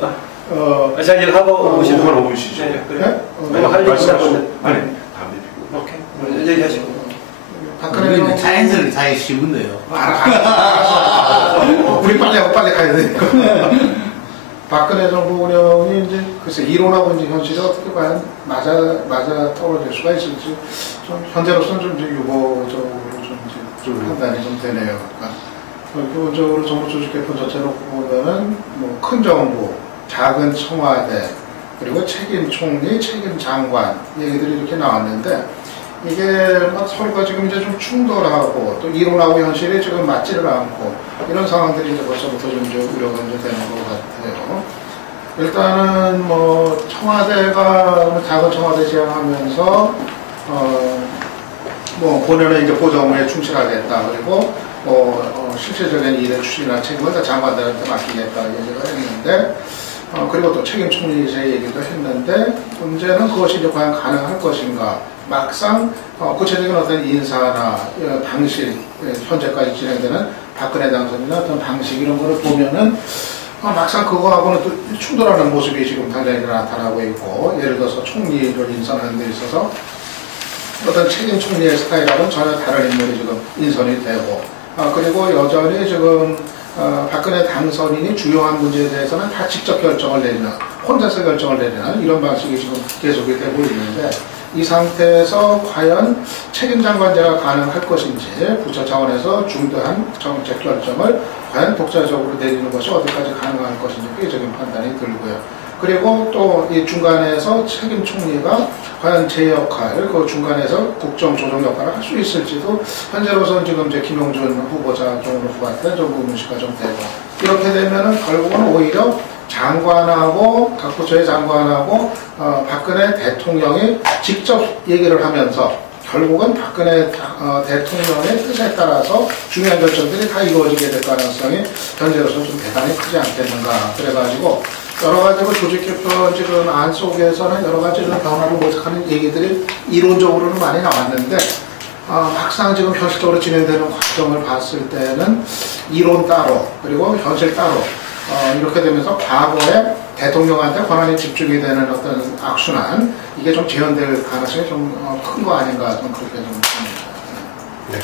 거? 자, 이제 하고 오시는 한 5분 쉬죠. 네, 그래. 네? 할 얘기 말씀하시죠. 있나 아니, 보네. 담배 피고. 오케이. 얘기하시고. 박근혜 우리는 자연스럽게 자기 쉬운데요. 우리 빨리 가야 되니까. 박근혜 정부 운영이 이제 글쎄 이론하고 이제 현실이 어떻게 과연 맞아 떨어질 수가 있을지 좀 현재로서는 좀 이제 유보적으로 좀 판단이 좀 되네요. 그러니까 기본적으로 정부 조직 개편 전체로 보면은 뭐 큰 정부, 작은 청와대, 그리고 책임 총리, 책임 장관 얘기들이 이렇게 나왔는데 이게 막 서로가 지금 이제 좀 충돌하고 또 이론하고 현실이 지금 맞지를 않고 이런 상황들이 이제 벌써부터 좀 이제 우려가 이제 되는 것 같아요. 일단은 뭐 청와대가 작은 청와대 지향하면서 뭐 본연의 이제 보정에 충실하겠다 그리고 실질적인 일의 추진이나 책임을 다 장관들한테 맡기겠다 얘기를 했는데 그리고 또 책임 총리제 얘기도 했는데 문제는 그것이 이제 과연 가능할 것인가. 막상 구체적인 어떤 인사나 방식, 현재까지 진행되는 박근혜 당선인의 어떤 방식 이런 거를 보면은 막상 그거하고는 또 충돌하는 모습이 지금 당장에 나타나고 있고 예를 들어서 총리를 인선하는 데 있어서 어떤 책임 총리의 스타일하고는 전혀 다른 인물이 지금 인선이 되고 그리고 여전히 지금 박근혜 당선인이 주요한 문제에 대해서는 다 직접 결정을 내리는 혼자서 결정을 내리는 이런 방식이 지금 계속이 되고 있는데 이 상태에서 과연 책임장관제가 가능할 것인지 부처 차원에서 중대한 정책 결정을 과연 독자적으로 내리는 것이 어디까지 가능할 것인지 그게 지금 판단이 들고요. 그리고 또 이 중간에서 책임 총리가 과연 제 역할, 그 중간에서 국정 조정 역할을 할 수 있을지도 현재로서는 지금 이제 김용준 후보자 쪽으로 봤을 때 좀 의문시가 좀 되고 이렇게 되면은 결국은 오히려 장관하고 각 부처의 장관하고 박근혜 대통령이 직접 얘기를 하면서 결국은 박근혜 대통령의 뜻에 따라서 중요한 결정들이 다 이루어지게 될 가능성이 현재로서는 좀 대단히 크지 않겠는가. 그래가지고 여러 가지 조직 개편 지금 안 속에서는 여러 가지 변화를 모색하는 얘기들이 이론적으로는 많이 나왔는데 막상 지금 현실적으로 진행되는 과정을 봤을 때는 이론 따로 그리고 현실 따로 이렇게 되면서 과거에 대통령한테 권한이 집중이 되는 어떤 악순환 이게 좀 재현될 가능성이 좀 큰 거 아닌가 좀 그렇게 좀 봅니다. 네.